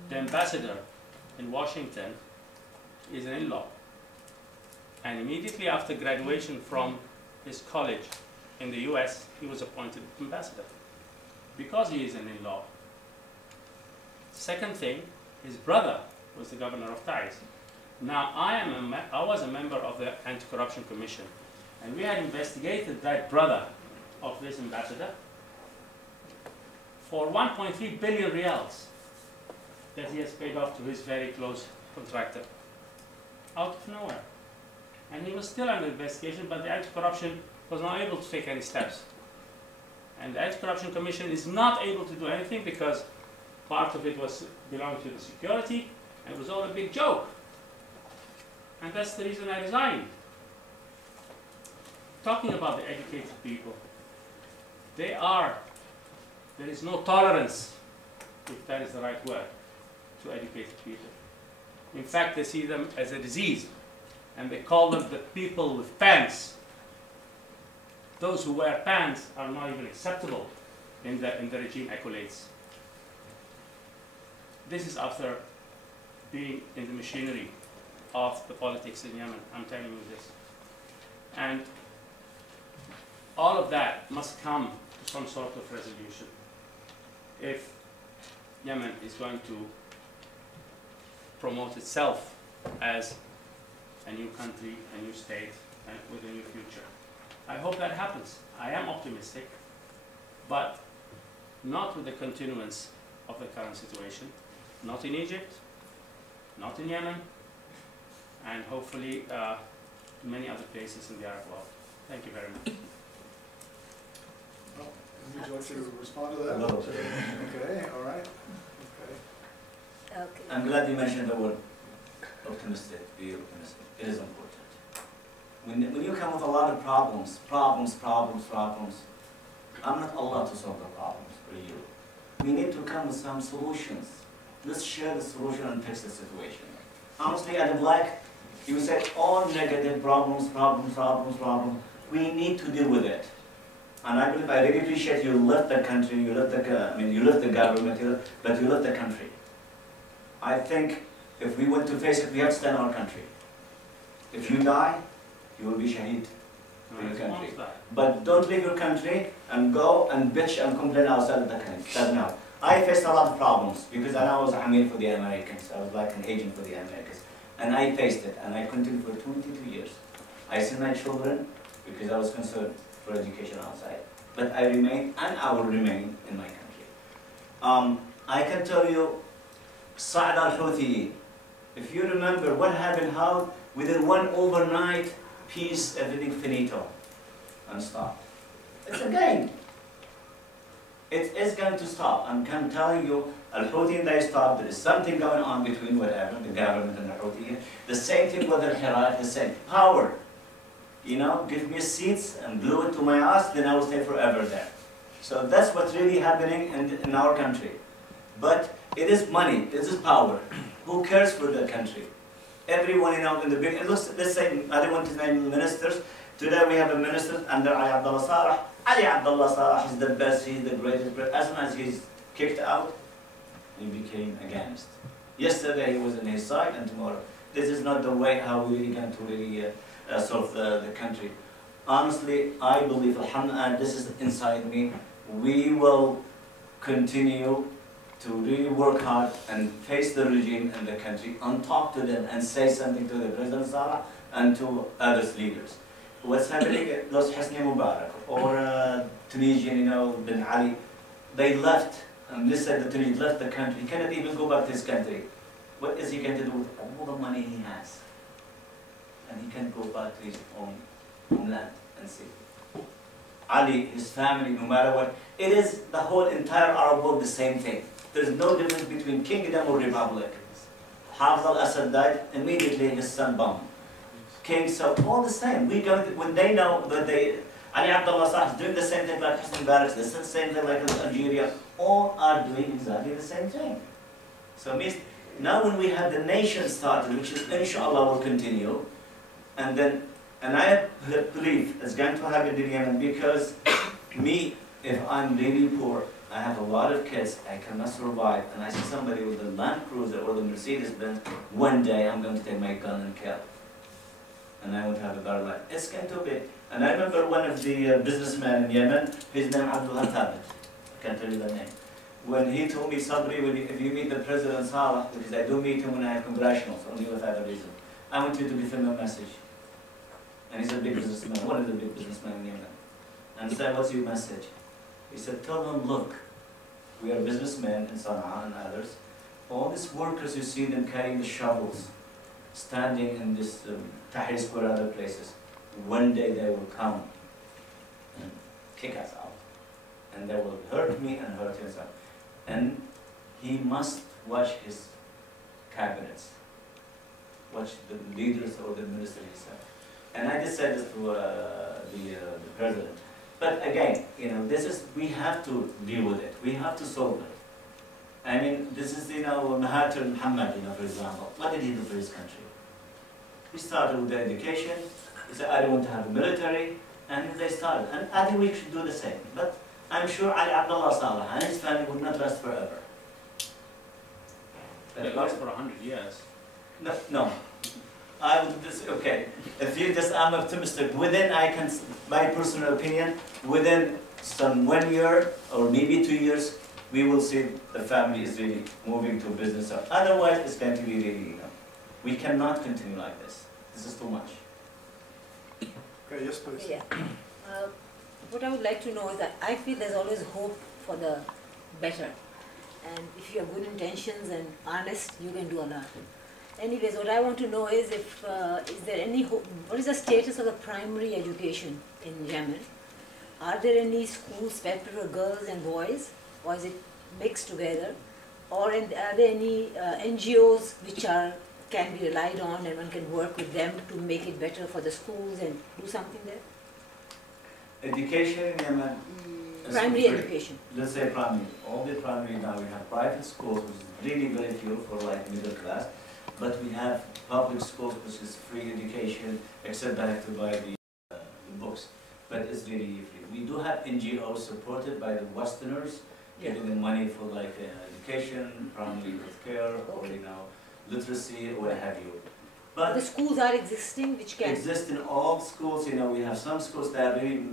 the ambassador in Washington is an in-law, and immediately after graduation from his college in the US, he was appointed ambassador because he is an in-law. Second thing, his brother was the governor of Taiz. Now, I was a member of the Anti-Corruption Commission, and we had investigated that brother of this ambassador for 1.3 billion reals that he has paid off to his very close contractor, out of nowhere. And he was still under investigation, but the Anti-Corruption was not able to take any steps. And the Anti-Corruption Commission is not able to do anything because part of it belonged to the security, and it was all a big joke. And that's the reason I resigned. Talking about the educated people, there is no tolerance, if that is the right word, to educated people. In fact, they see them as a disease, and they call them the people with pants. Those who wear pants are not even acceptable in the regime accolades. this is after being in the machinery of the politics in Yemen. I'm telling you this. And all of that must come to some sort of resolution if Yemen is going to promote itself as a new country, a new state, and with a new future. I hope that happens. I am optimistic, but not with the continuance of the current situation, not in Egypt, not in Yemen, and hopefully many other places in the Arab world. Thank you very much. Well, would you like to respond to that? No. Okay, all right. Okay. Okay. I'm glad you mentioned the word optimistic, be optimistic. It is important. When you come with a lot of problems, I'm not Allah to solve the problems for you. We need to come with some solutions. Let's share the solution and fix the situation. Honestly, I don't like, you said all negative problems. We need to deal with it. And I believe, I really appreciate you left the country, you left the government, but you left the country. I think if we want to face it, we have to stay in our country. If you die, you will be shaheed for your country. But don't leave your country and go and bitch and complain outside of the country. That's now. I faced a lot of problems because I was a Amir for the Americans. I was like an agent for the Americans. And I faced it, and I continued for 22 years. I sent my children because I was concerned for education outside. But I remained, and I will remain in my country. I can tell you, Sa'd al-Houthi, if you remember what happened, how within one overnight peace, everything finito and stop. It's a game. It is going to stop. I'm telling you, al-Houthi, they stop. There is something going on between whatever, the government and the Houthi. The same thing with the Iraq, the same. Power. You know, give me seats and glue it to my ass, then I will stay forever there. So that's what's really happening in our country. But it is money, it is power. Who cares for the country? Everyone, you know, in the big, let's say, I don't want to name ministers. Today we have a minister under Ali Abdullah Saleh. Ali Abdullah Saleh is the best, he's the greatest. As soon as he's kicked out, he became against. Yesterday he was on his side, and tomorrow. This is not the way how we really going to really solve the country. Honestly, I believe, alhamdulillah, this is inside me, we will continue to really work hard and face the regime and the country and talk to them and say something to the President Saleh and to other leaders. What's happening at Los Hosni Mubarak or Tunisian, you know, Ben Ali, they left, and this said the Tunisian left the country, he cannot even go back to his country. What is he going to do with all the money he has? And he can go back to his own homeland and see. Ali, his family, no matter what, it is the whole entire Arab world the same thing. There's no difference between kingdom or republic. Hafez al-Assad died, immediately his son bombed. King Saud, all the same. When they know that Ali Abdullah Saleh is doing the same thing like Hosni Mubarak, the same thing like Algeria, all are doing exactly the same thing. So it means now when we have the nation started, which is inshallah will continue, and I believe it's going to happen in Yemen because me, if I'm really poor, I have a lot of kids, I cannot survive, and I see somebody with a Land Cruiser or the Mercedes-Benz, one day I'm going to take my gun and kill. And I want to have a better life. It's going to be. And I remember one of the businessmen in Yemen, his name Abdullah Thabit. I can't tell you the name. When he told me, Sabri, if you meet the President Saleh, because I do meet him when I have congressionals, only without a reason, I want you to give him a message. And he's a big businessman, one of the big businessmen in Yemen. And I said, what's your message? He said, tell them, look, we are businessmen in Sana'a and others. All these workers, you see them carrying the shovels, standing in this Tahrir Square and other places. One day they will come and kick us out. And they will hurt me and hurt himself. And he must watch his cabinets, watch the leaders or the minister himself. And I just said this to the president. But again, you know, we have to deal with it. We have to solve it. I mean, this is, you know, Mahathir Mohamad, you know, for example. What did he do for his country? He started with the education. He said, I don't want to have a military. And they started. And I think we should do the same. But I'm sure Ali Abdullah Saleh and his family would not last forever. It lasts for 100 years. No, no. I would okay. If you just, I'm optimistic. Within, my personal opinion, within some 1 year or maybe 2 years, we will see the family is really moving to business. Otherwise, it's going to be really, we cannot continue like this. This is too much. Okay, yes, please. Yeah. What I would like to know is that I feel there's always hope for the better. And if you have good intentions and honest, you can do a lot. Anyways, what I want to know is if, is there any hope, what is the status of the primary education in Yemen? Are there any schools separate for girls and boys, or is it mixed together? Or are there any NGOs which can be relied on and one can work with them to make it better for the schools and do something there? Education in Yemen. Primary education. Let's say primary. All the primary now we have private schools, which is really very few for like middle class, but we have public schools, which is free education, except I have to buy the books. But it's really free. We do have NGOs supported by the Westerners, giving them money for like education, primary health care, or literacy, or what have you. But the schools are existing, which can exist in all schools. We have some schools that are really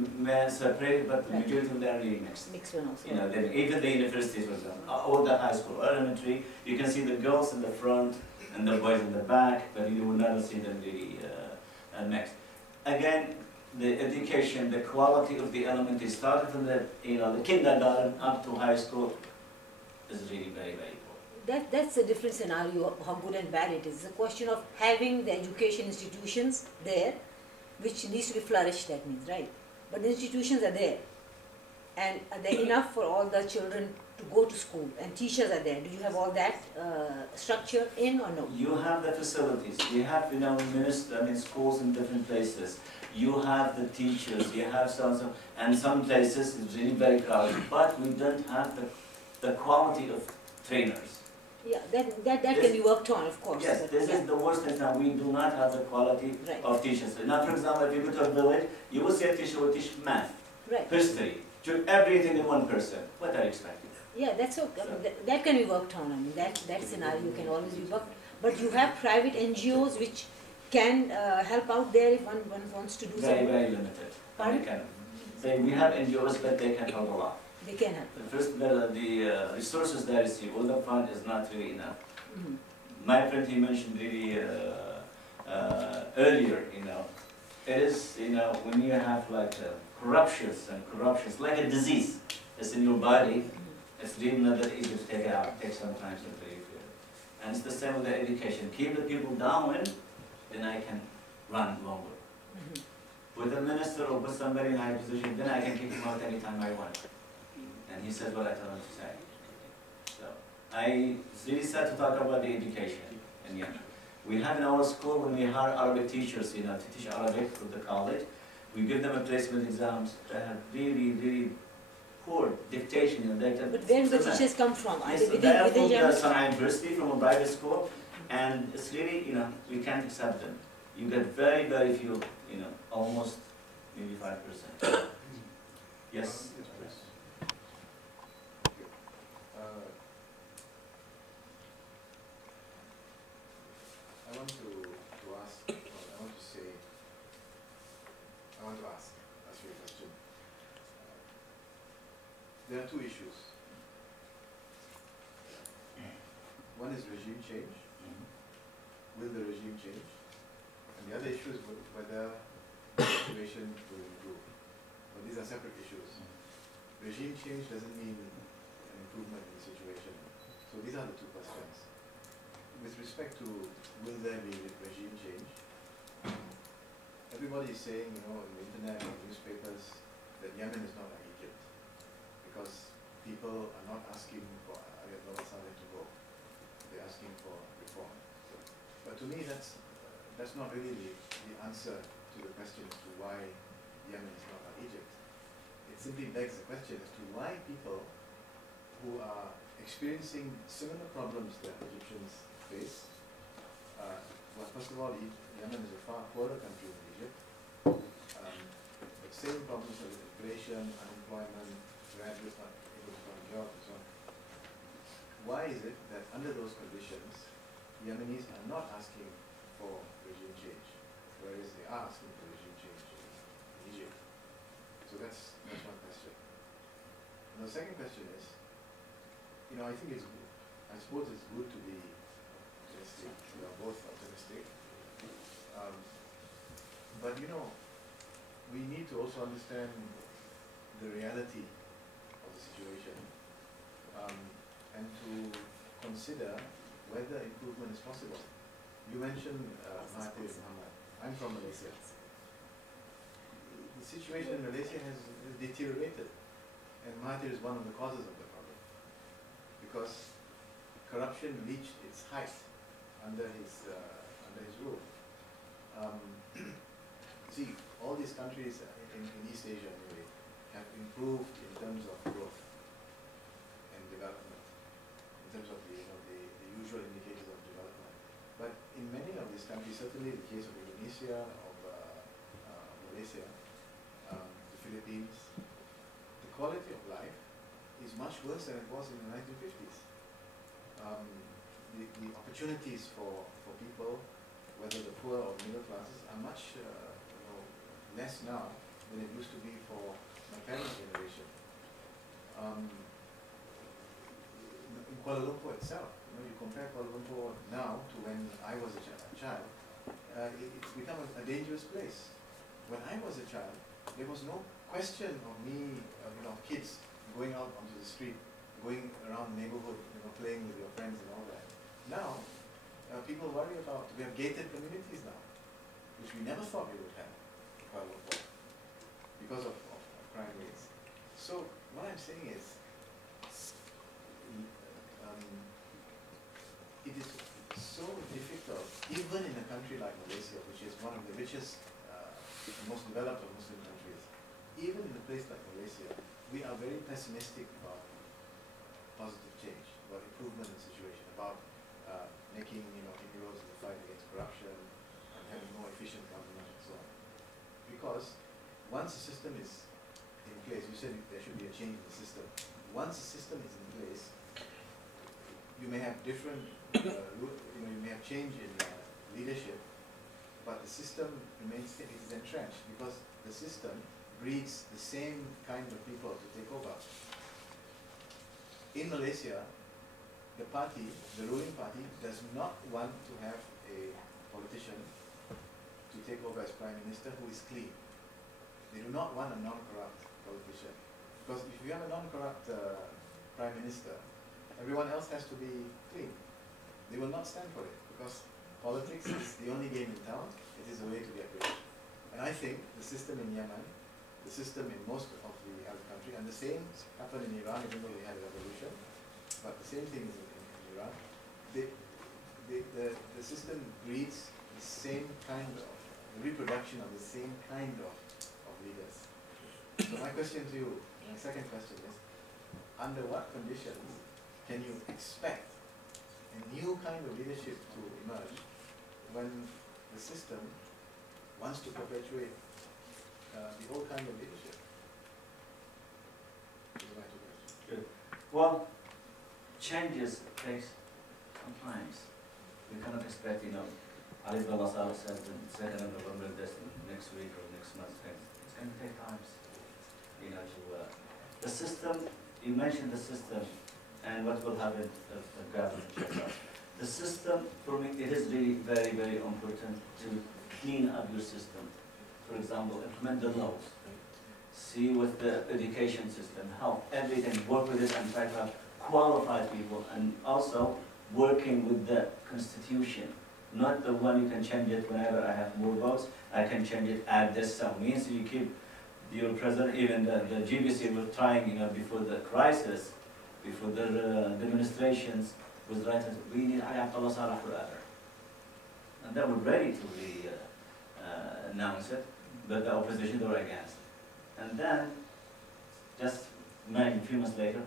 separated, but the majority of them are really mixed. Mixed one also. Even the universities, for example, or the high school, elementary, you can see the girls in the front and the boys in the back, but you will never see them really mixed. Again, the education, the quality of the elementary, starting from the the kindergarten up to high school, is really very, very poor. That's a different scenario of how good and bad it is. It's a question of having the education institutions there, which needs to be flourished, that means, right? But the institutions are there. And are they enough for all the children to go to school? And teachers are there. Do you have all that structure in or no? You have the facilities. You have, schools in different places. You have the teachers. You have and some places it's really very crowded. But we don't have the quality of trainers. Yeah, that can be worked on, of course. Yes, this is the worst thing now. We do not have the quality of teachers. Now, for example, if you go to a village, you will see a teacher who will teach math, history, everything in one person. What are you expecting? Yeah, that's okay. That can be worked on. That scenario can always be worked. But you have private NGOs which can help out there if one wants to do something. Very, very limited. Pardon? We have NGOs, but they can help a lot. They can help. First, the resources that is all the fund is not really enough. My friend, he mentioned really earlier, it is, when you have like corruptions, like a disease, it's in your body, it's really not that easy to take it out. It takes some time to really feel it. And it's the same with the education. Keep the people down, then I can run longer. With a minister or with somebody in high position, then I can kick him out anytime I want. And he says what I tell him to say. So it's really sad to talk about the education in Yemen. We have in our school, when we hire Arabic teachers, to teach Arabic for the college, we give them a placement exams that have really, really poor dictation. But where do the teachers come from? Are they They are within from Yemen? some university, from a private school, and it's really, we can't accept them. You get very, very few, almost maybe 5%. Yes? That's your question. There are two issues. One is regime change. Will the regime change? And the other issue is whether the situation will improve. But these are separate issues. Regime change doesn't mean an improvement in the situation. So these are the two questions. With respect to will there be regime change, everybody is saying, on the internet and newspapers, that Yemen is not like Egypt, because people are not asking for Ayatollah Saleh to go. They're asking for reform. But to me, that's not really the answer to the question as to why Yemen is not like Egypt. It simply begs the question as to why people who are experiencing similar problems that Egyptians face, well, first of all, Yemen is a far poorer country than Egypt. But same problems with inflation, unemployment, graduates not able to find jobs and so on. why is it that under those conditions, Yemenis are not asking for regime change, whereas they are asking for regime change in Egypt? So that's one question. And the second question is, I think it's good. I suppose it's good to be optimistic. We are both optimistic. But we need to also understand the reality of the situation, and to consider whether improvement is possible. You mentioned Mahathir Mohamad. I'm from Malaysia. The situation in Malaysia has deteriorated, and Mahathir is one of the causes of the problem, because corruption reached its height under his rule. See, all these countries in East Asia anyway have improved in terms of growth and development, in terms of the usual indicators of development. But in many of these countries, certainly the case of Indonesia, of Malaysia, the Philippines, the quality of life is much worse than it was in the 1950s. The opportunities for people, whether the poor or middle classes, are much less now than it used to be for my parents' generation. In Kuala Lumpur itself, you compare Kuala Lumpur now to when I was a child, it's become a dangerous place. When I was a child, there was no question of me, kids going out onto the street, going around the neighborhood, playing with your friends and all that. Now, people worry about, we have gated communities now, which we never thought we would have in Kuala Lumpur because of crime rates. So what I'm saying is, it is so difficult, even in a country like Malaysia, which is one of the richest, most developed of Muslim countries, even in a place like Malaysia, we are very pessimistic about positive change, about improvement in the situation, about making inroads in the fight against corruption and having more efficient government and so on. Because once the system is in place, you said there should be a change in the system. Once the system is in place, you may have different, you may have change in leadership, but the system remains, it is entrenched because the system breeds the same kind of people to take over. In Malaysia, the party, the ruling party, does not want to have a politician to take over as prime minister who is clean. They do not want a non-corrupt politician. Because if you have a non-corrupt prime minister, everyone else has to be clean. They will not stand for it because politics is the only game in town. It is a way to get rich. And I think the system in Yemen, the system in most of the Arab countries, and the same happened in Iran, even though they had a revolution, but the same thing is in Iran. The system breeds the same kind of, the reproduction of the same kind of leaders. So my question to you, my second question is, under what conditions can you expect a new kind of leadership to emerge when the system wants to perpetuate the old kind of leadership? These are my two questions. Good. Well, changes takes some time. We cannot expect, Ali Abdullah Saleh said the 2nd of November this next week or next month. It's going to take time. The system, you mentioned the system and what will happen if the government checks out. The system, for me, it is really very, very important to clean up your system. For example, implement the laws. See with the education system, health, everything, work with it and try to have qualified people, and also working with the constitution. Not the one you can change it whenever I have more votes, I can change it at this sum. Means you keep your president, even the GBC were trying, before the crisis, before the demonstrations, was right, we need Ali Abdullah Saleh forever. And they were ready to really announce it, but the opposition were against it. And then, just imagine a few months later,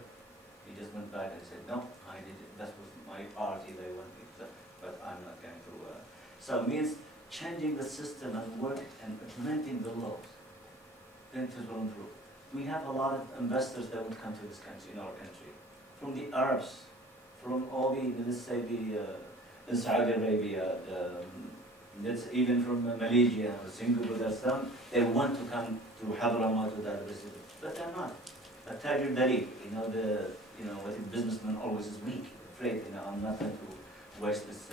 he just went back and said, no, I did it. That was my party, they want me to, but I'm not going to. So it means changing the system and work and implementing the laws. Then things will improve. We have a lot of investors that would come to this country, in our country, from the Arabs, from all the, let's say in Saudi Arabia, that's even from Malaysia or Singapore, there's some, they want to come to Hadramaut or the other cities, but they're not. Tajir Dari, what a businessman always is weak, afraid, I'm not going to waste this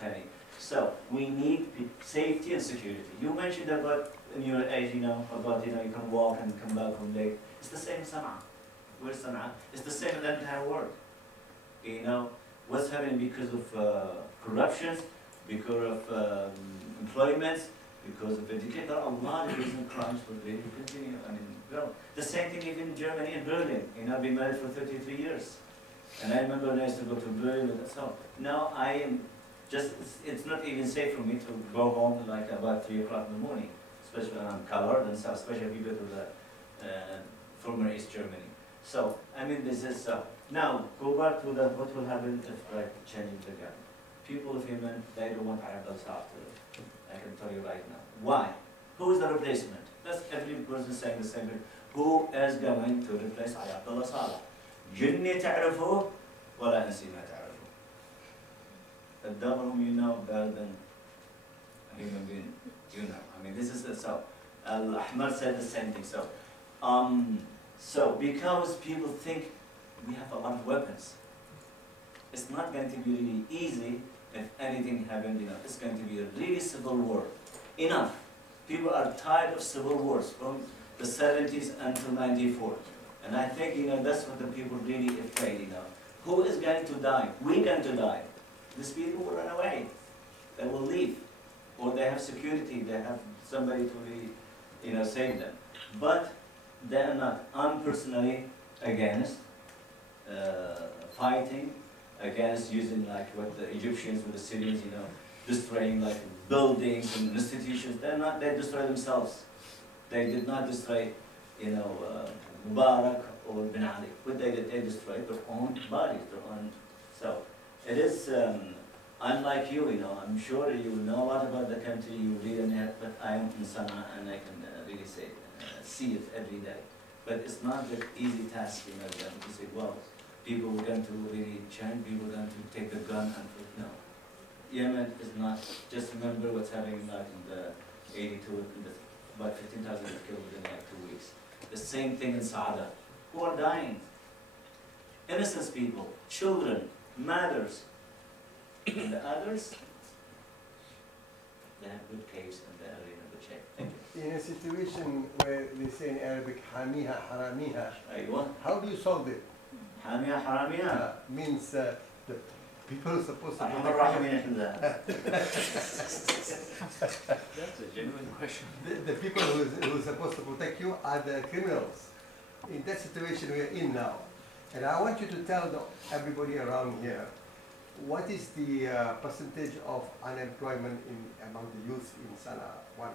penny. So we need safety and security. You mentioned about in your age, about you can walk and come back home late. It's the same in Sana'a. Where's Sana'a? It's the same in the entire world. What's happening because of corruptions, because of employments, because of education. There are a lot of recent crimes for they continue. The same thing even in Germany and Berlin. I've been married for 33 years. And I remember when I used to go to Berlin and so. Now I am just, it's not even safe for me to go home like about 3 o'clock in the morning, especially when I'm colored and so, especially if you go to the former East Germany. So, this is, now go back to what will happen if changing the gun. People of Yemen, they don't want Arab after it. I can tell you right now. Why? Who is the replacement? That's every person saying the same thing. Who is going to replace Ayatollah Saleh? جني تعرفه ولا أنسي ما تعرفه. الدمرهم better than a human being, this is it. So Al-Ahmar said the same thing. So because people think we have a lot of weapons, it's not going to be really easy if anything happened, it's going to be a really civil war. Enough. People are tired of civil wars from the 70s until 94. And I think, that's what the people really afraid, Who is going to die? We're going to die. These people will run away. They will leave. Or they have security, they have somebody to be, save them. But they are not. I'm personally against fighting, against using like what the Egyptians with the Syrians, destroying like buildings and institutions. They're not, they destroy themselves. They did not destroy, Mubarak or Ben Ali. What they did, they destroyed their own bodies, their own. So it is, unlike you, I'm sure you know a lot about the country, you read in it, but I am in Sana'a and I can really say, see it every day. But it's not an easy task, to say, well, people are going to really change, people are going to take the gun and put, no. Yemen is not, just remember what's happening like in the 82, about 15,000 were killed within like 2 weeks. The same thing in Saada. Who are dying? Innocent people, children, mothers. And the others, they have good caves and they are in good shape. Thank you. In a situation where they say in Arabic, hamiha, haramiha, Aywa. how do you solve it? Hamiha, haramiha. Means the people are supposed to That's a genuine question. the people who are supposed to protect you are the criminals. In that situation we are in now. And I want you to tell everybody around here, what is the percentage of unemployment among the youth in Sana'a? 1.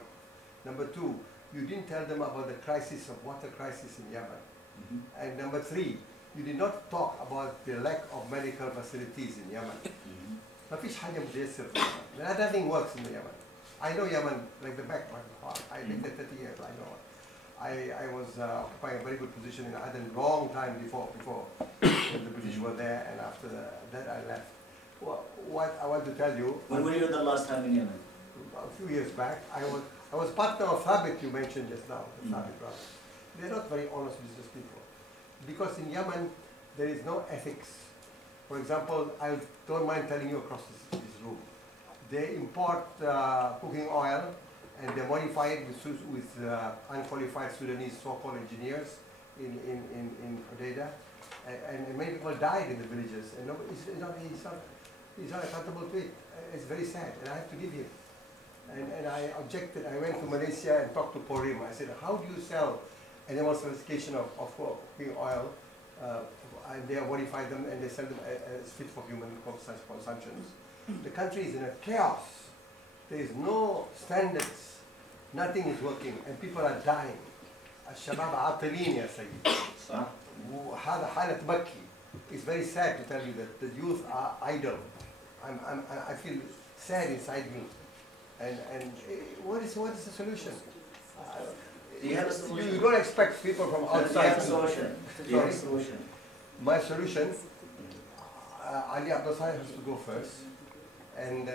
Number 2, you didn't tell them about the crisis of water crisis in Yemen. Mm-hmm. And number 3, you did not talk about the lack of medical facilities in Yemen. ما فيش حاجة متيسر في Yemen. Nothing works in Yemen. I know Yemen like the back of my heart. I lived there 30 years. I know it. I was occupying a very good position in Aden long time before when the British were there, and after that I left. What I want to tell you. When were you the last time in Yemen? A few years back. I was partner of Thabit you mentioned just now, the Thabit brothers. They're not very honest business people. Because in Yemen, there is no ethics. For example, I don't mind telling you across this room. They import cooking oil and they modify it with unqualified Sudanese so-called engineers in Hodeidah. And many people died in the villages. And he's not accountable to it. It's very sad, and I have to leave him. And I objected. I went to Malaysia and talked to Porim. I said, how do you sell animal certification of cooking oil, and they modify them and they sell them as fit for human consumptions? The country is in a chaos. There is no standards. Nothing is working, and people are dying. الشباب عاطلين يا سيدي. صح. وهذا حالة تبكي. It's very sad to tell you that the youth are idle. I feel sad inside me. And what is the solution? You have a solution. You don't expect people from outside. You have a solution. You have a solution. My solution, Ali Abdul Saleh has to go first. And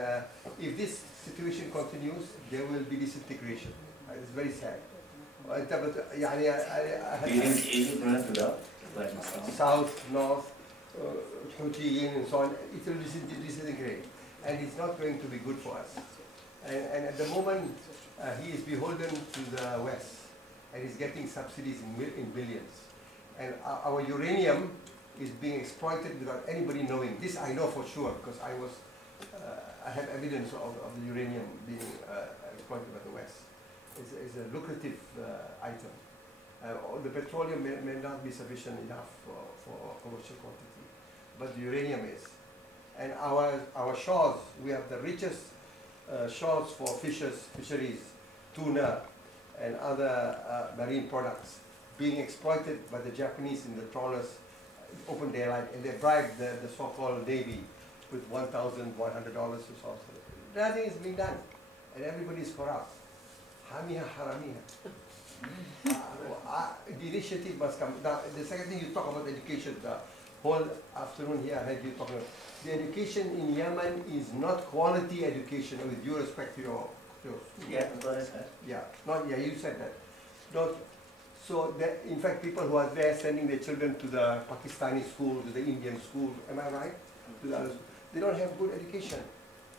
if this situation continues, there will be disintegration. It's very sad. يعني Do you think Egypt runs to that? Like south, north, Houthiyyin and so on, it will disintegrate. And it's not going to be good for us. And at the moment, he is beholden to the West. And he's getting subsidies in billions. And our uranium is being exploited without anybody knowing. This I know for sure, because I have evidence of the uranium being exploited by the West. It's a lucrative item. The petroleum may not be sufficient enough for commercial quantity, but the uranium is. And our shores, we have the richest shores for fisheries, tuna, and other marine products being exploited by the Japanese in the trawlers, open daylight, and they bribe the so-called Navy with $1,100 or so. Nothing is being done, and everybody is corrupt. Hamiha haramiha. The initiative must come. Now, the second thing you talk about education, the whole afternoon here I heard you talking about. The education in Yemen is not quality education, with due respect to your yeah, that's what I said. yeah, you said that. Not, so in fact, people who are there sending their children to the Pakistani school, to the Indian school, am I right? To the other, they don't have good education.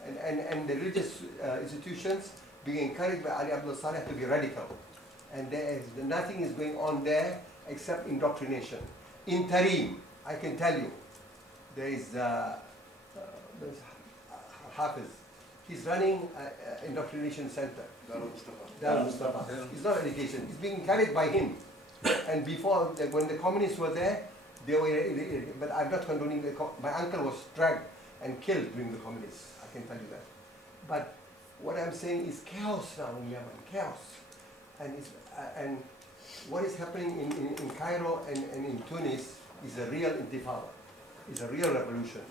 And the religious institutions being encouraged by Ali Abdul Saleh to be radical. And nothing is going on there except indoctrination. Interim, I can tell you, there is Hafiz. He's running an indoctrination center. Darul Mustafa. It's not education. It's being encouraged by him. And before, when the communists were there, they were, but I'm not condoning, my uncle was dragged and killed during the communists, I can tell you that. But what I'm saying is chaos now in Yemen, chaos. And what is happening in Cairo and in Tunis is a real intifada, is a real revolution.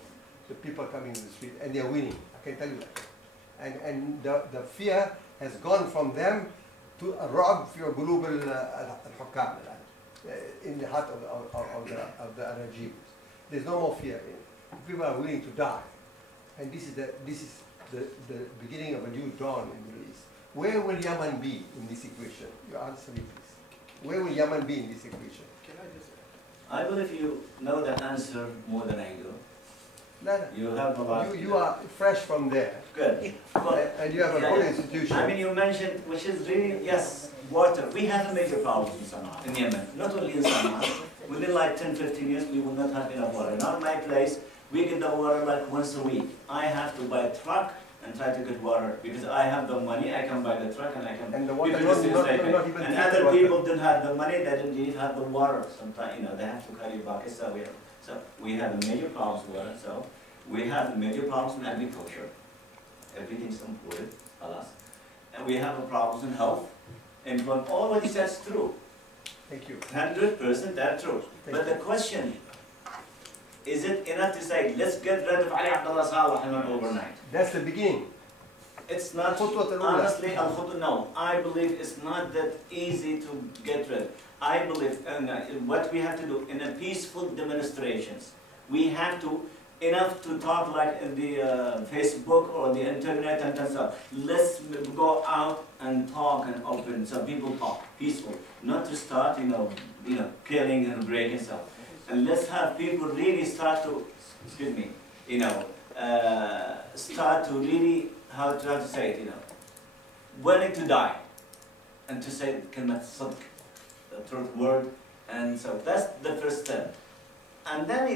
The people coming in the street, and they're winning, I can tell you that. And the fear has gone from them to a rob for global al-hukam in the heart of the regime. There's no more fear. People are willing to die. And this is the beginning of a new dawn in the Middle East. Where will Yemen be in this equation? You answer me, please. Where will Yemen be in this equation? I believe you know the answer more than I do. You have a lot. You are fresh from there. Good. Well, and you have a good institution. I mean, you mentioned, which is really, yes, water. We have a major problem in Sana'a, in Yemen. Not only in Sana'a. Within like 10, 15 years, we will not have enough water. Now in my place, we get the water like once a week. I have to buy a truck and try to get water because I have the money. I can buy the truck and I can. And the water not even. And other people didn't have the money. They didn't even have the water. Sometimes they have to carry buckets. So we have a major problems with water. So we have major problems in agriculture. Everything's imported, alas. And we have a problems in health. And when all what he says is true. Thank you. 100% that's true. But the question, is it enough to say, let's get rid of Ali Abdullah Saleh overnight? That's the beginning. It's not, honestly, no. I believe it's not that easy to get rid. I believe what we have to do in a peaceful demonstrations, we have to, enough to talk like in the Facebook or the internet and stuff. Let's go out and talk and open, so people talk peaceful, not to start, killing and breaking stuff. And let's have people really start to, start to really, how to say it, willing to die, and to say kalmat sadq, the truth word, and so that's the first step. And then,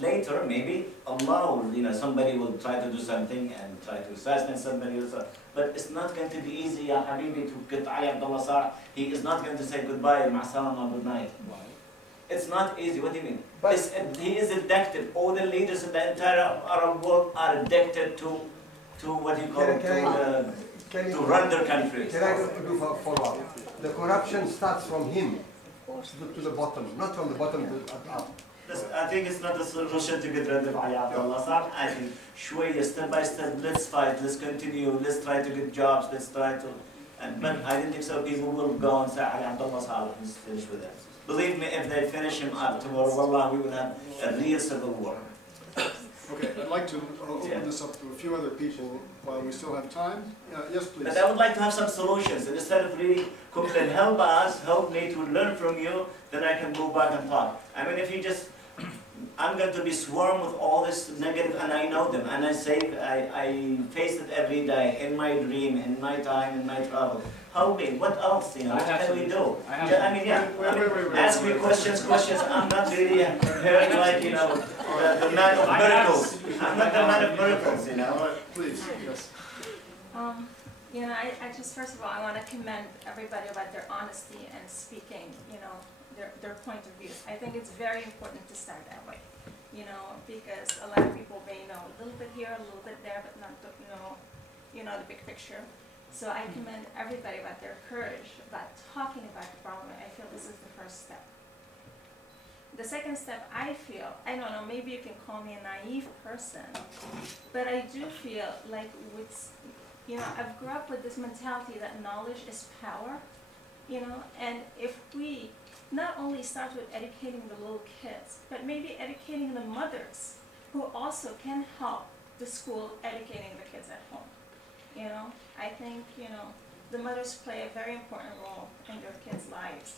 later, maybe Allah will, somebody will try to do something and try to assassinate somebody else. But it's not going to be easy, ya Habibi, to get Ali Abdullah Saleh. He is not going to say goodbye, ma'asalama, good night. It's not easy. What do you mean? He is addicted. All the leaders in the entire Arab world are addicted to what you call to run their countries. Can I do a follow-up? The corruption starts from him to the bottom, not from the bottom to up. I think it's not a solution to get rid of Ali Abdullah Saleh. I think shwaya, step by step, let's fight, let's continue, let's try to get jobs, let's try to. But I didn't think so. People will go and say Ali Abdullah Saleh is finished with that. Believe me, if they finish him up tomorrow, wallah, we will have a real civil war. Okay, I'd like to open this up to a few other people while we still have time. Yes, please. But I would like to have some solutions, and instead of really complaining, help us, help me to learn from you, then I can go back and talk. I mean, if you just, I'm going to be swarmed with all this negative, and I know them, and I face it every day, in my dream, in my time, in my travel. Help me, what else, you know, what can we do? Ask me questions, I'm not really here like, you know, the man of miracles. I'm not the man of miracles, you know. Please, yes. You know, I just, first of all, I want to commend everybody about their honesty and speaking, you know, their point of views. I think it's very important to start that way, you know, because a lot of people may know a little bit here, a little bit there, but not the, you know, the big picture. So I commend everybody about their courage, about talking about the problem. I feel this is the first step. The second step, I feel, I don't know, maybe you can call me a naive person, but I do feel like with, you know, I've grew up with this mentality that knowledge is power, you know, and if we not only start with educating the little kids, but maybe educating the mothers who also can help the school educating the kids at home. You know, I think, you know, the mothers play a very important role in their kids' lives.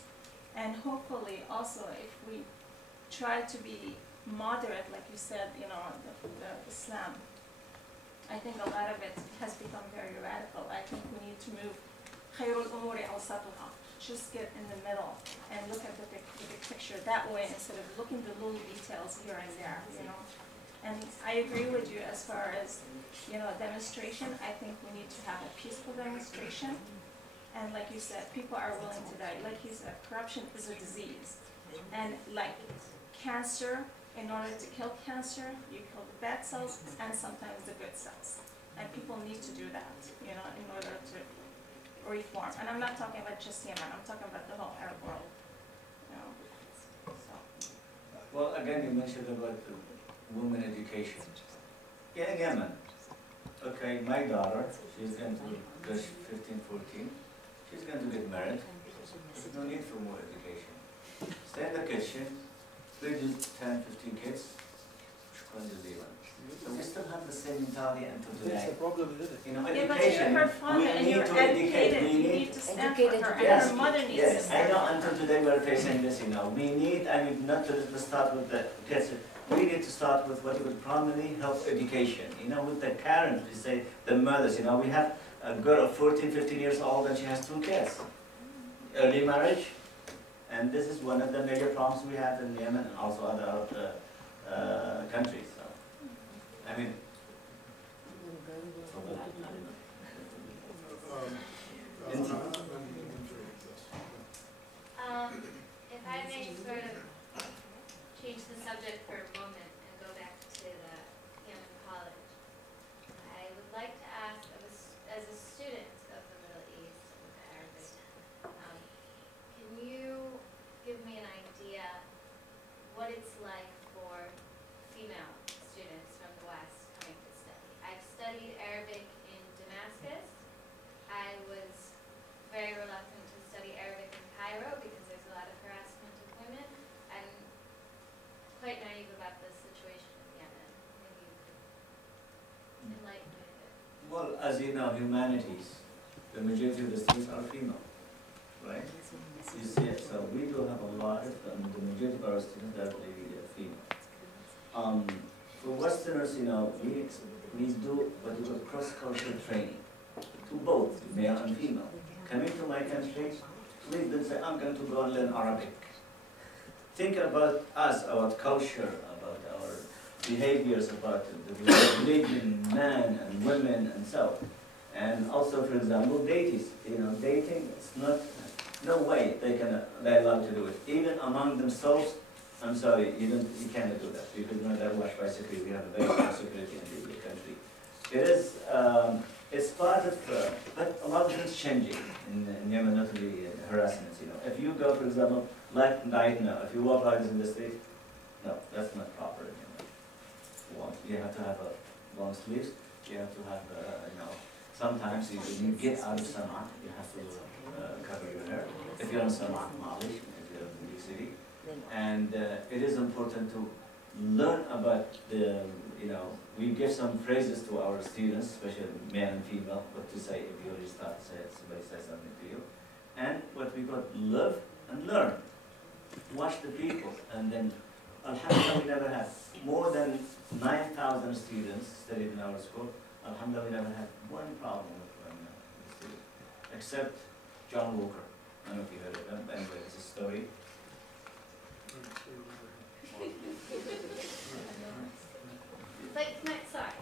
And hopefully also if we try to be moderate, like you said, you know, the Islam, I think a lot of it has become very radical. I think we need to move خير الأمور أوسطها. Just get in the middle and look at the big picture that way instead of looking at the little details here and there, you know. And I agree with you as far as, you know, demonstration. I think we need to have a peaceful demonstration. And like you said, people are willing to die. Like you said, corruption is a disease. And like cancer, in order to kill cancer, you kill the bad cells and sometimes the good cells. And people need to do that, you know, in order to reform. And I'm not talking about just Yemen, I'm talking about the whole Arab world. You know, so. Well, again, you mentioned about the women education. Yeah, in Yemen. Okay, my daughter, she's going to be 15, 14. She's going to get married. There's no need for more education. Stay in the kitchen, produce 10, 15 kids, so we still have the same mentality until today. That's the problem, isn't it? You know, Yeah, but education, you're her father we and need you're to educate. educated. We You need need to stand for educated her, to and her mother needs to yes, I stand know. for her. Until today we're facing this. You know, we need. I mean, not to start with the kids. We need to start with what you would primarily health education. You know, with the parents, we say the mothers. You know, we have a girl of 14, 15 years old, and she has 2 kids. Early marriage, and this is one of the major problems we have in Yemen and also other Arab countries. So, I mean. If I may sort of change the subject for a moment and go back to the Yemen College, I would like to ask, as a student of the Middle East and the Arabic, can you give me an idea what it's like for female students from the West coming to study? I've studied Arabic in Damascus. I was very reluctant to study Arabic in Cairo because there's a lot of harassment of women. I'm quite naive about the situation in Yemen. Maybe you could enlighten me a bit. Well, as you know, humanities, the majority of the students are female, right? You see it, so we do have a lot of, the majority of our students are really female. For Westerners, you know, we do what we call cross-cultural training to both male and female. Coming to my country, please don't say, I'm going to go and learn Arabic. Think about us, our culture, about our behaviors, about the religion, men and women, and so. And also, for example, dating. You know, dating, it's not, no way they're allowed to do it. Even among themselves, I'm sorry, you cannot do that. Because you know they're watched by security. We have a very strong security in the country. It is, it's part of, but a lot of things changing in Yemen, not only harassments. You know, if you go, for example, like right now, if you walk like this in the street, no, that's not proper in Yemen. You have to have long sleeves. You have to have, you know, sometimes when you get out of Sana'a, you have to cover your hair. If you're in Sana'a, Malish, if you're in the big city, and it is important to learn about the, you know, we give some phrases to our students, especially male and female, what to say if you already start to say it, somebody says something to you. And what we got, live and learn. Watch the people, and then, alhamdulillah, we never had more than 9,000 students studied in our school. Alhamdulillah, we never had one problem with students, except John Walker. I don't know if you heard of him, but anyway, it's a story. But, sorry,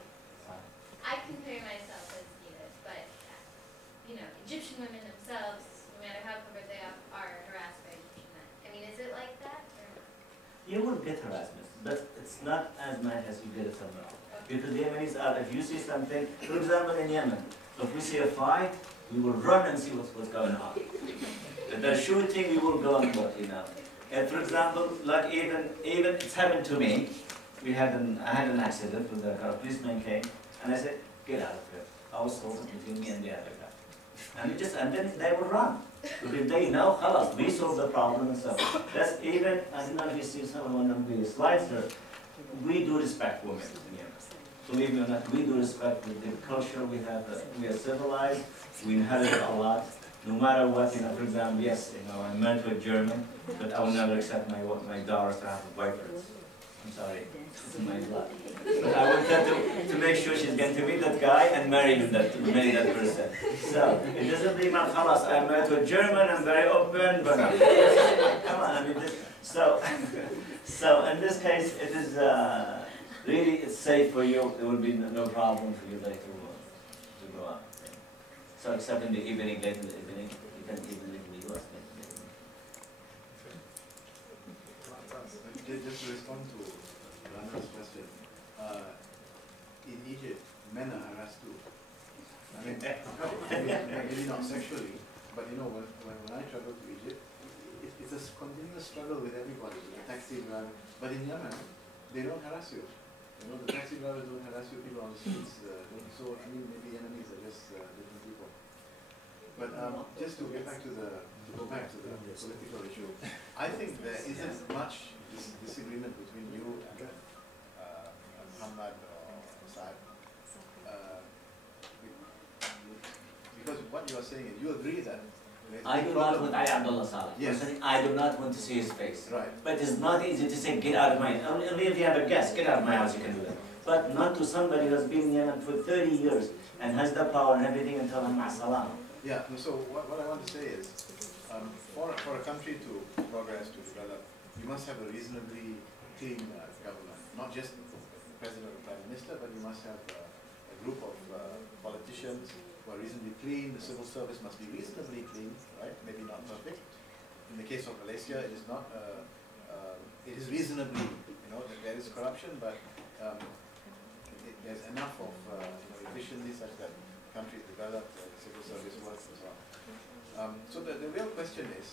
I compare myself as Venus, but, you know, Egyptian women themselves, no matter how covered they are harassed by Egyptian men. I mean, is it like that, or not? You will get harassment, but it's not as much as you get it somewhere else. Because the Yemenis are, if you see something, for example in Yemen, if we see a fight, we will run and see what's going on. If they're shooting, we will go and look, you know. And for example, like even it's happened to me. I had an accident with a car. A policeman came, and I said, "Get out of here." I was told between me and the other guy, and then they would run because they know, "Khalas, we solved the problem," and so. That's even. I don't know if you see someone on the slides there. We do respect women in Yemen. Believe me or not, we do respect the culture we have. We are civilized. We inherit a lot. No matter what, you know. For example, yes, you know, I'm married to a German, but I will never accept my daughter to have a boyfriend. I'm sorry, it's in my blood. But I want her to make sure she's going to meet that guy and marry that person. So it doesn't mean khalas, I'm married to a German, I'm very open, but come on, I mean so in this case it is really it's safe for you. There will be no problem for you later to go out. So except in the evening, late in the evening, you can even live in the US. Just to respond to Rana's question, in Egypt, men are harassed too. I mean, maybe not sexually, but you know, when I travel to Egypt, it's a continuous struggle with everybody, with the taxi driver. But in Yemen, they don't harass you. You know, the taxi drivers don't harass you, people on the streets don't. So, I mean, maybe Yemenis are just different people. But just to get back to go back to the political issue, I think there isn't much disagreement between you and Muhammad or Saad. Because what you are saying is, you agree that I do not want Ali Abdullah Saleh. Yes. I do not want to see his face. Right. But it's not easy to say, get out of my house. Only if you have a guest, get out of my house, you can do that. But not to somebody who has been in Yemen for 30 years and has the power and everything and tell him, ma'asalam. Yeah, so what I want to say is, for a country to progress, to develop, you must have a reasonably clean government. Not just the president or prime minister, but you must have a group of politicians who are reasonably clean. The civil service must be reasonably clean, right? Maybe not perfect. In the case of Malaysia, it is not. It is reasonably, you know, there is corruption, but there's enough of efficiency such that countries develop, civil service works, and so on. So the real question is,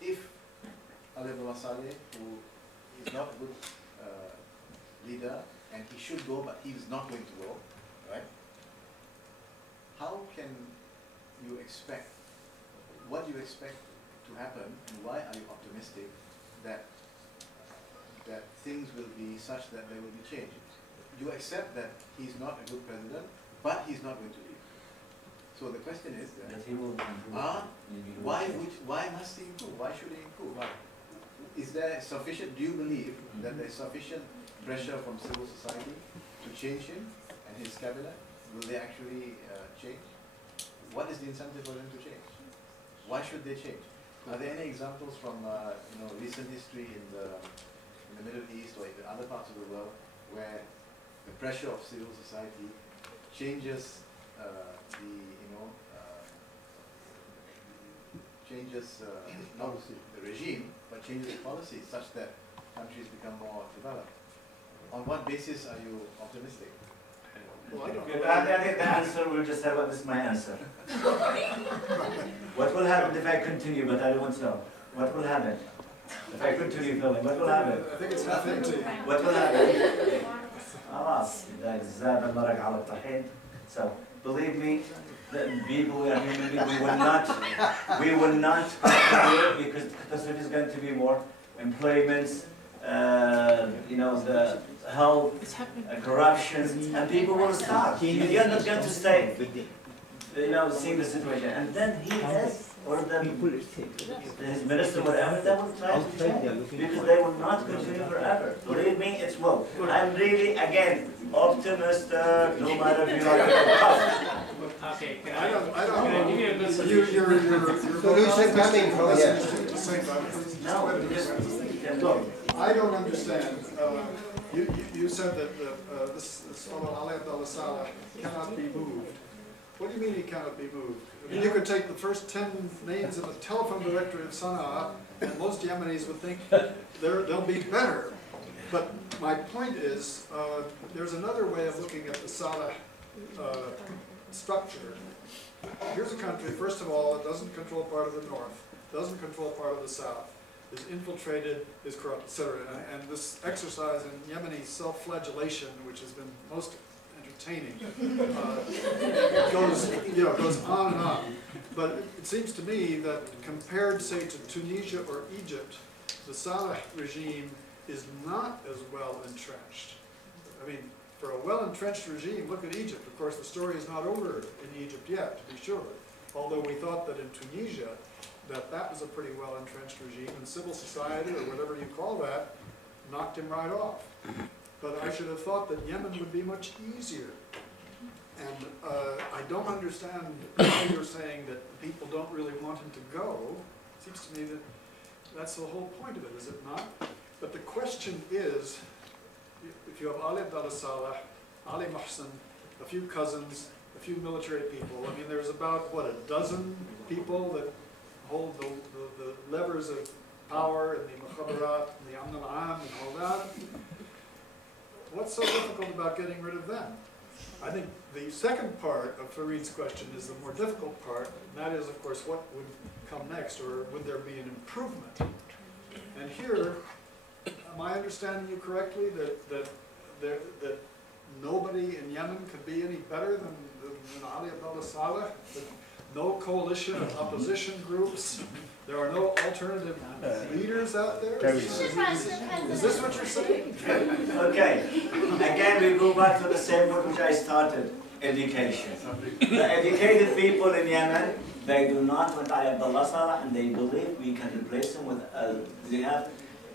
if Ali Abdullah Saleh, who is not a good leader, and he should go, but he is not going to go, right? How can you expect, what do you expect to happen, and why are you optimistic that things will be such that there will be change? You accept that he's not a good president, but he's not going to leave. So the question is then, why must he improve? Why should he improve? Why? Is there sufficient, do you believe that there is sufficient pressure from civil society to change him and his cabinet? Will they actually change? What is the incentive for them to change? Why should they change? Are there any examples from recent history in the Middle East or in other parts of the world where the pressure of civil society changes not the regime, but changes the policy such that countries become more developed? On what basis are you optimistic? Well, I think the answer will just have, this is my answer. What will happen if I continue, but I don't want to know? What will happen? If I continue filming, what will happen? I think it's happening to you. What will happen? So, believe me, the people we are human beings, we will not continue because it is going to be more employments, you know, the health, corruption, and people will start. You're not going to stay, you know, seeing the situation. And then he is, or his minister, whatever, they will try to change, because they will not continue forever. Believe me, it's will. I'm really, again, optimistic, no matter if you are. Okay, can I don't, can I give you a good You're solution? Solution coming from here. Look, I don't understand. You said that this fellow Ali Abdullah Saleh cannot be moved. What do you mean he cannot be moved? I mean, you could take the first 10 names of the telephone directory of Sana'a, and most Yemenis would think they'll be better. But my point is, there's another way of looking at the Saleh structure. Here's a country, first of all, it doesn't control part of the north, doesn't control part of the south, is infiltrated, is corrupt, etc. And this exercise in Yemeni self-flagellation, which has been most entertaining, goes on and on. But it seems to me that compared, say, to Tunisia or Egypt, the Saleh regime is not as well entrenched. I mean, for a well-entrenched regime, look at Egypt. Of course, the story is not over in Egypt yet, to be sure. Although we thought that in Tunisia, that was a pretty well-entrenched regime, and civil society, or whatever you call that, knocked him right off. But I should have thought that Yemen would be much easier. And I don't understand why you're saying that people don't really want him to go. It seems to me that that's the whole point of it, is it not? But the question is, if you have Ali Abdullah Saleh, Ali Mohsen, a few cousins, a few military people, I mean, there's about, what, a dozen people that hold the levers of power and the Mukhabarat and the Amn al-Am and all that. What's so difficult about getting rid of them? I think the second part of Fareed's question is the more difficult part, and that is, of course, what would come next, or would there be an improvement? And here, am I understanding you correctly that nobody in Yemen could be any better than Ali Abdullah Saleh? That no coalition of opposition groups? There are no alternative leaders out there? Is this what you're saying? Okay, again we go back to the same point which I started, education. The educated people in Yemen, they do not want Ali Abdullah Saleh, and they believe we can replace them with, they have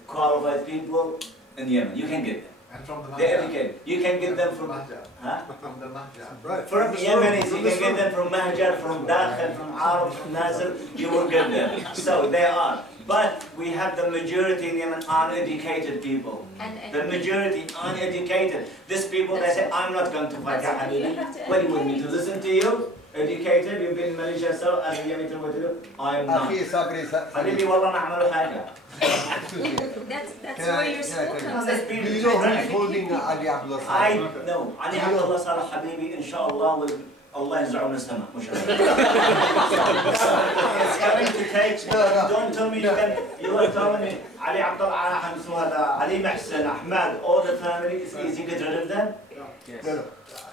qualified people in Yemen. You can get them. And from the They're educated. You can get them from, From the Mahja. Right. from the Yemenis, you can get them from Mahjar, from Dakhil, from Arab, from Nazir, you will get them. So they are. But we have the majority in Yemen uneducated people. The majority uneducated. These people, they say, I'm not going to fight, ya Habibi. What do you want me to listen to you? Educated, you've been in Malaysia, so I'm not. Sabri Habibi, wallah ma amalu haja. That's where your school comes in. Do you know who is holding Ali Abdullah Saleh? I know. Ali Abdullah Saleh Habibi, inshallah, will Allah يزعون السماء. It's coming to take. Don't tell me you are telling me Ali Abdullah, Hamsu, Ali Mahsen, Ahmad, all the family, it's easy to get rid of them? Yes. No.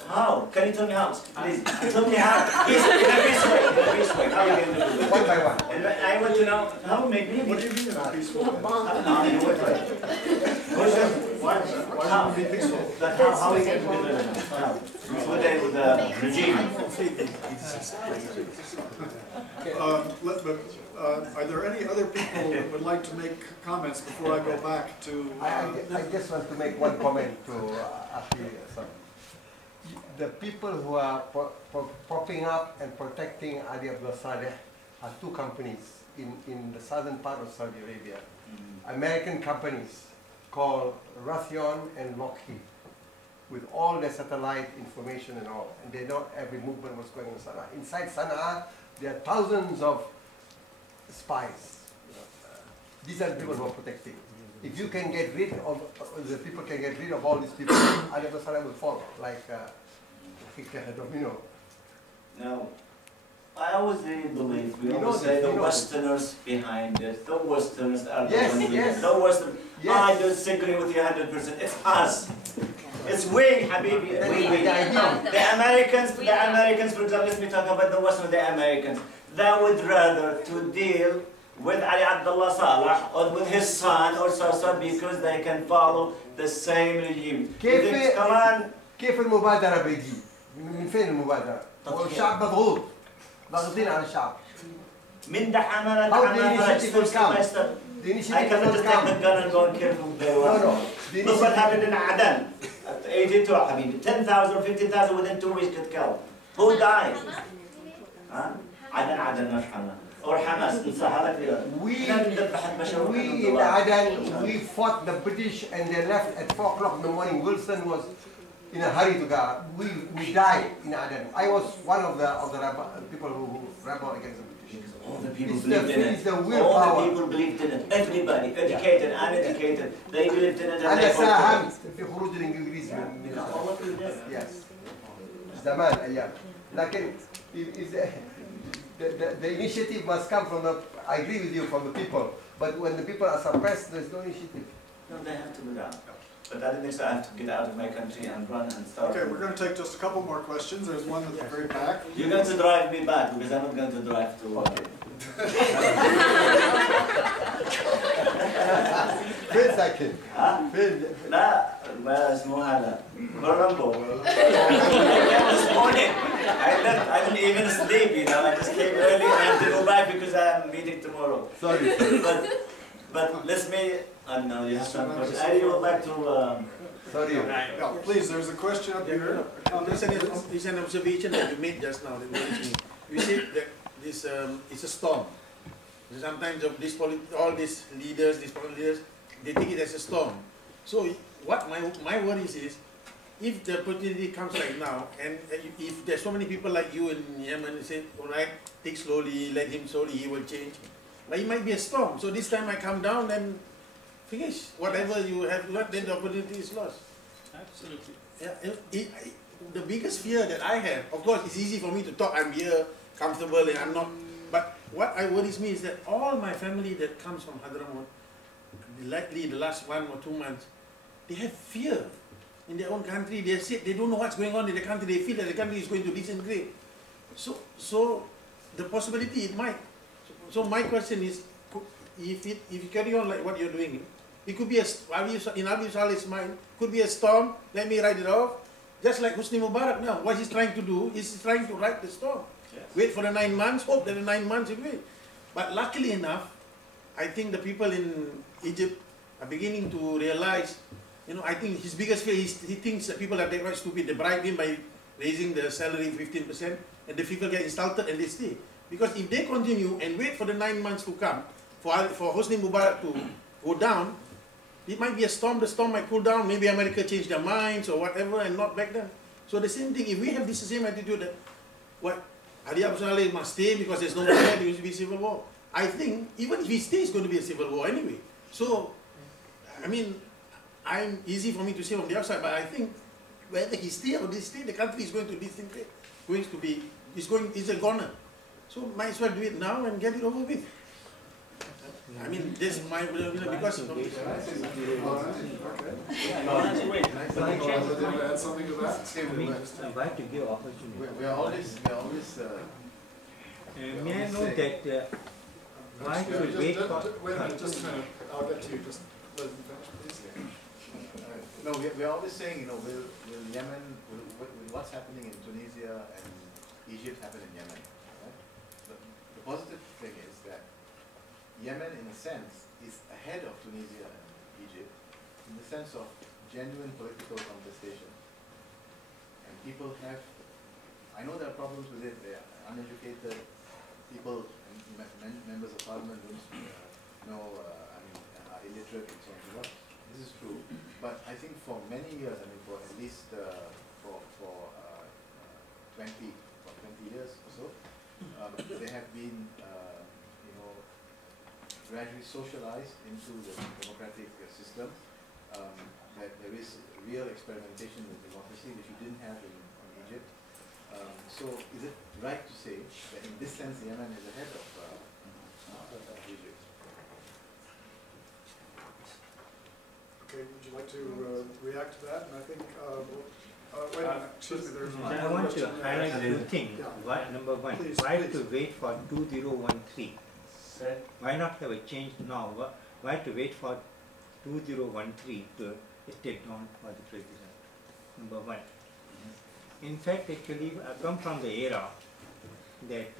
How? Can you tell me how? Please, tell me how. In a peaceful way. How are you going to do it? One by one. And I want to know how, maybe. What do you mean in a peaceful way? Why would it be peaceful? How are we going to do it? With the regime. Are there any other people that would like to make comments before I go back to... I just want to make one comment to Akhi. The people who are propping up and protecting Ali Abdullah Saleh are two companies in the southern part of Saudi Arabia. American companies called Raytheon and Lockheed, with all their satellite information and all. And they know every movement what's going on in Sana'a. Inside Sana'a, there are thousands of spies. These are the people who are protecting. If you can get rid of, the people can get rid of all these people, Ali Abdullah Saleh will fall, like a domino. Now, I always really believe, we always say the Westerners behind it, the Westerners are the ones doing it. The Westerners, I disagree with you 100%, it's us. It's we, Habibi, we. The Americans, for example, let me talk about the Western, the Americans. They would rather to deal with Ali Abdullah Saleh or with his son or son because they can follow the same regime. كيف كمان كيف المبادرة بيجي؟ من فين المبادرة؟ والشعب مضغوط، ضاغطين على الشعب. من دحنا How the initiative will come? The I initiative cannot will just take the come. gun and go and kill them very well. No, no. The Look what initiative, happened in Aden. At 82, حبيبي. 10,000 or 15,000 within 2 weeks get killed. Who died? Huh? Aden مش حماس. Or Hamas. we in Aden, we fought the British and they left at 4 o'clock in the morning. Wilson was in a hurry to go. We died in Aden. I was one of the people who rebelled against the British. All the people It's believed in it's it. the All willpower. the people believed in it. Everybody, educated, uneducated, they believed in it and أنا they fought ساهمت في خروج الإنجليز من All of you did. Yes. زمان أيام. لكن if the initiative must come from the. I agree with you, from the people. But when the people are suppressed, there's no initiative. No, they have to go down. But that means I have to get out of my country and run and start. Okay, we're going to take just a couple more questions. There's one at the very back. You're going to drive me back because I'm not going to drive to. Okay. فين ساكن؟ ها؟ فين؟ لا ما اسمه هذا كولومبو. This morning I didn't even sleep, you know. I just came early and I have to go back because I'm meeting tomorrow. Sorry. But let's me. No, you have some question. I really would like to. Sorry. Yeah, please, there's a question up here. It's an observation that you made just now. That mentioned. You said that this it's a storm. Sometimes of this all these leaders, political leaders, they take it as a storm. So what my worries is, if the opportunity comes like now, and if there's so many people like you in Yemen, say, all right, take slowly, let him slowly, he will change. But it might be a storm. So this time I come down, then finish. Whatever you have learned, then the opportunity is lost. Absolutely. Yeah, the biggest fear that I have, of course, it's easy for me to talk. I'm here, comfortable, and I'm not. But what worries me is that all my family that comes from Hadramaut, likely the last 1 or 2 months, they have fear in their own country. They say they don't know what's going on in the country. They feel that the country is going to disintegrate. So the possibility it might. So my question is, if you carry on like what you're doing, it could be in Abi Saleh's mind, could be a storm. Let me write it off. Just like Hosni Mubarak now, what he's trying to do is he's trying to write the storm. Yes. Wait for the 9 months, hope that the 9 months will wait. But luckily enough, I think the people in Egypt are beginning to realize, you know, I think his biggest fear is he thinks that people are quite stupid. They bribe him by raising the salary 15%, and the people get insulted and they stay. Because if they continue and wait for the 9 months to come, for Hosni Mubarak to go down, it might be a storm. The storm might cool down. Maybe America changed their minds or whatever and not back then. So the same thing, if we have this same attitude that what Ali Abu Saleh must stay because there's no more there will be civil war. I think even if he stays, it's going to be a civil war anyway. So, I mean, I'm easy for me to say from the outside, but I think whether he stay or they stay, the country is going to disintegrate. It's a goner. So might as well do it now and get it over with. I mean, this is my because of this. Add something to that? Why to give opportunity? We are always. May I know that why should wait for? Wait a minute, just a minute. I'll get to you. Just let me finish, please. No, we are always saying, you know, will Yemen, will what's happening in Tunisia and Egypt happen in Yemen? Right? The positive thing is that Yemen, in a sense, is ahead of Tunisia and Egypt in the sense of genuine political contestation. And people have, I know there are problems with it, they are uneducated, people, members of parliament don't are illiterate and so on and so forth. This is true. But I think for many years, I mean, for at least for 20 years or so, they have been, gradually socialized into the democratic system. That there is real experimentation with democracy, which you didn't have in Egypt. So is it right to say that in this sense Yemen is ahead of Egypt? Okay, would you like to react to that? And I think, wait a minute, excuse me, there's one I more want to question. highlight two things. Yeah. Number one, Please, why please. to wait for 2013? Correct. Why not have a change now? Why to wait for 2013 to step down for the president? Number one. In fact, actually, I come from the era that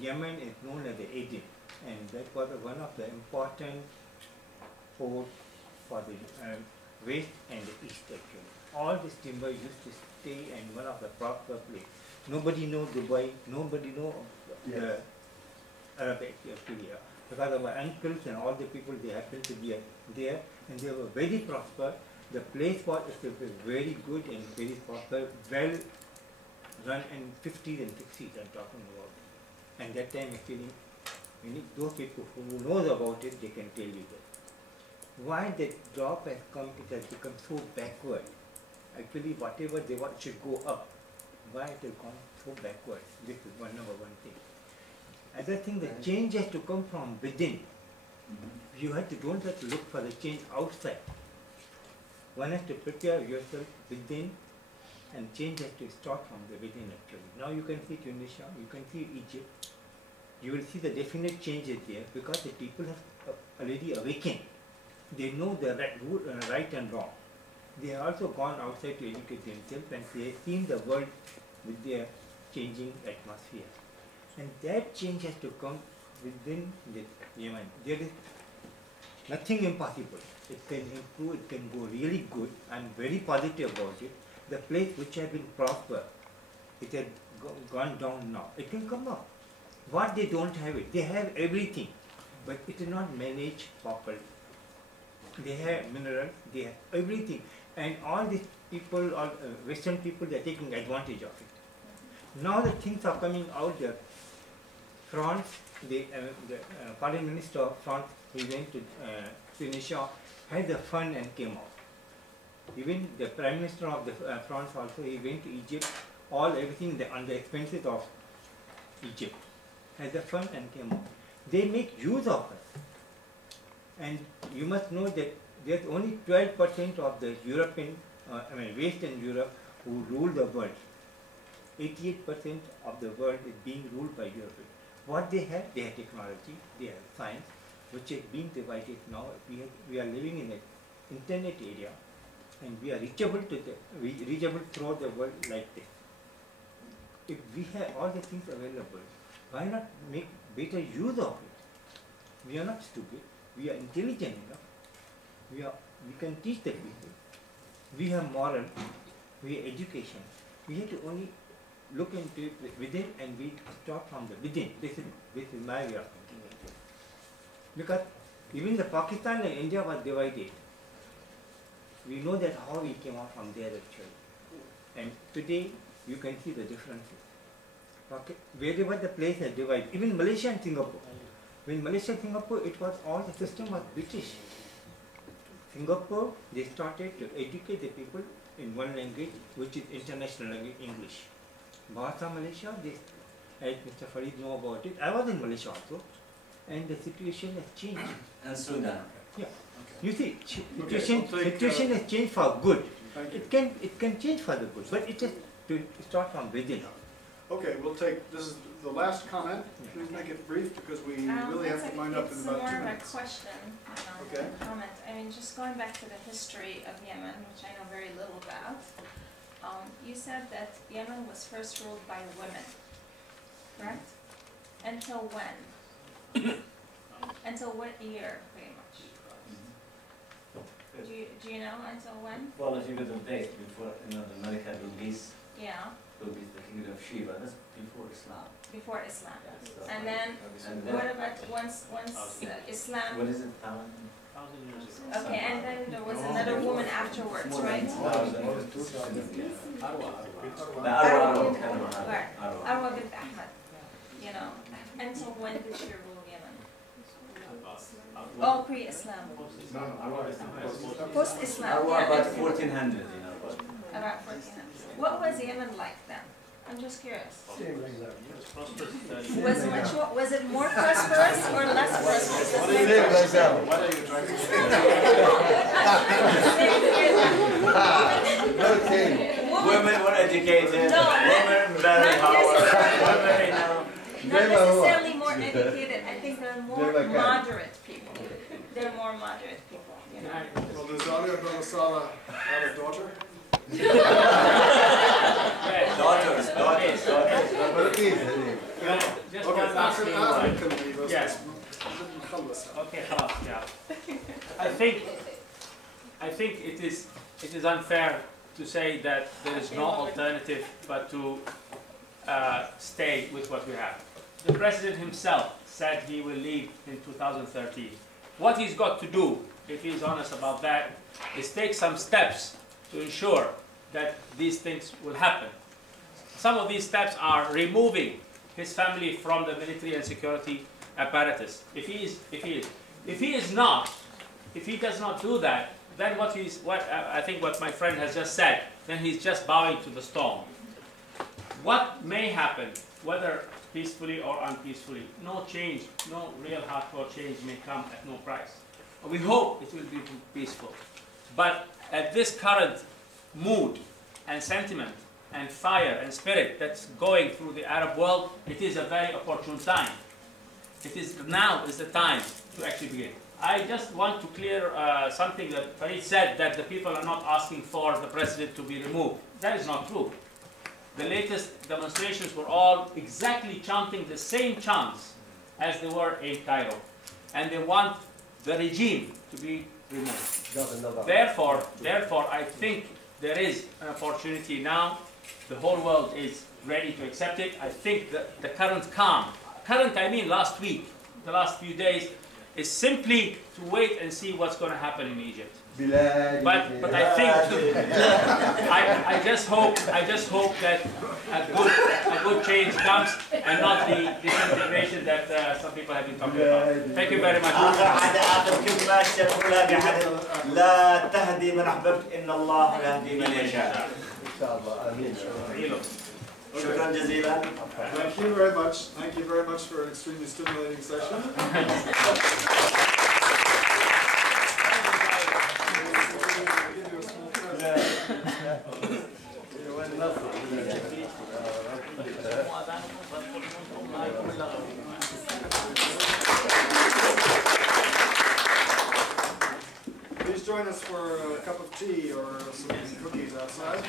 Yemen is known as the Aden, and that was one of the important ports for the west and the east actually. All this timber used to stay in one of the proper place. Nobody knows Dubai, nobody knows the Arabic actually. Because our uncles and all the people, they happened to be there, and they were very prosperous. The place was very good and very prosperous, well run in 50s and 60s I'm talking about. And that time actually, those people who knows about it, they can tell you that. Why that drop has come, it has become so backward. Actually, whatever they want should go up. Why it has gone so backward? This is number one thing. Other thing, the change has to come from within. You don't have to look for the change outside. One has to prepare yourself within, and change has to start from the within actually. Now you can see Tunisia, you can see Egypt. You will see the definite changes there because the people have already awakened. They know the right and wrong. They have also gone outside to educate themselves, and they have seen the world with their changing atmosphere. And that change has to come within the Yemen. There is nothing impossible. It can improve, it can go really good. I am very positive about it. The place which has been prospered, it has gone down now. It can come up. What they don't have it, they have everything, but it is not managed properly. They have minerals, they have everything, and all these people, all Western people, they are taking advantage of it. Now the things are coming out there. France, the foreign minister of France, he went to Tunisia, had the fun and came out. Even the prime minister of France also, he went to Egypt, everything on the expenses of Egypt, had the fun and came out. They make use of us. And you must know that there's only 12% of the European, Western Europe who rule the world. 88% of the world is being ruled by Europeans. What they have technology, they have science, which is being divided now. We are living in an internet area, and we are reachable throughout the world like this. If we have all the things available, why not make better use of it? We are not stupid. We are intelligent enough. We can teach the people. We have moral. We have education. We have to only look into it within, and we start from the within. This is my way of thinking. Because even the Pakistan and India was divided. We know that how we came out from there actually. And today you can see the differences. Wherever the place has divided, even Malaysia and Singapore. When Malaysia and Singapore, it was all the system was British. Singapore, they started to educate the people in one language, which is international language, English. Bahasa Malaysia, as Mr. Farid know about it, I was in Malaysia also, and the situation has changed. And Sudan. Yeah. You see, situation has changed for good. It can change for the good, but it has to start from within. Okay, we'll take, this is the last comment. Please make it brief because we really have to wind up in about 2 minutes. It's more of a question than a comment. I mean, just going back to the history of Yemen, which I know very little about. You said that Yemen was first ruled by women, correct? Until when? Until what year, pretty much? Do you know until when? Well, if you go to the dates before, the Malika Bilqis, Yeah. Bilqis, the kingdom of Sheba, that's before Islam. Before Islam. Yeah, so And then, what about once Islam? What is it? 1,000 years ago. Okay, and then there was another woman afterwards, right? Arwa bint Ahmad. You know, until when did she rule Yemen? Oh, pre-Islam. Post-Islam. About Yeah. 1400, About 1400. What was Yemen like then? I'm just curious. Was it more prosperous or less prosperous? What are you trying to say? Women were educated, No, women very powerful, women, not necessarily more educated. I think they're more They're like that. moderate people. They're more moderate people. You know. Well, does Ali Abdullah Saleh have a daughter? Daughters. But it is, Just Okay, one last thing. African Yes. Okay, خلاص, yeah. I think it is unfair to say that there is no alternative but to stay with what we have. The president himself said he will leave in 2013. What he's got to do, if he's honest about that, is take some steps to ensure that these things will happen. Some of these steps are removing his family from the military and security apparatus. If he does not do that, then I think what my friend has just said, then he's just bowing to the storm. What may happen, whether peacefully or unpeacefully, no change, no real hardcore change may come at no price. We hope it will be peaceful. But at this current mood and sentiment and fire and spirit that's going through the Arab world, it is a very opportune time. Now is the time to actually begin. I just want to clear something that Farid said, that the people are not asking for the president to be removed. That is not true. The latest demonstrations were all exactly chanting the same chants as they were in Cairo. And they want the regime to be removed. Therefore, I think there is an opportunity now. The whole world is ready to accept it. I think that the current calm, I mean last week, the last few days, is simply to wait and see what's going to happen in Egypt. But I think I just hope that a good change comes and not the disintegration that some people have been talking about. Thank you very much. آخر كلمة سأقولها بحدث لا تهدي من أحببت إن الله يهدي من يشاء. إن شاء الله آمين. شكرا جزيلا. Thank you very much. Thank you very much for an extremely stimulating session. Please join us for a cup of tea or some cookies outside.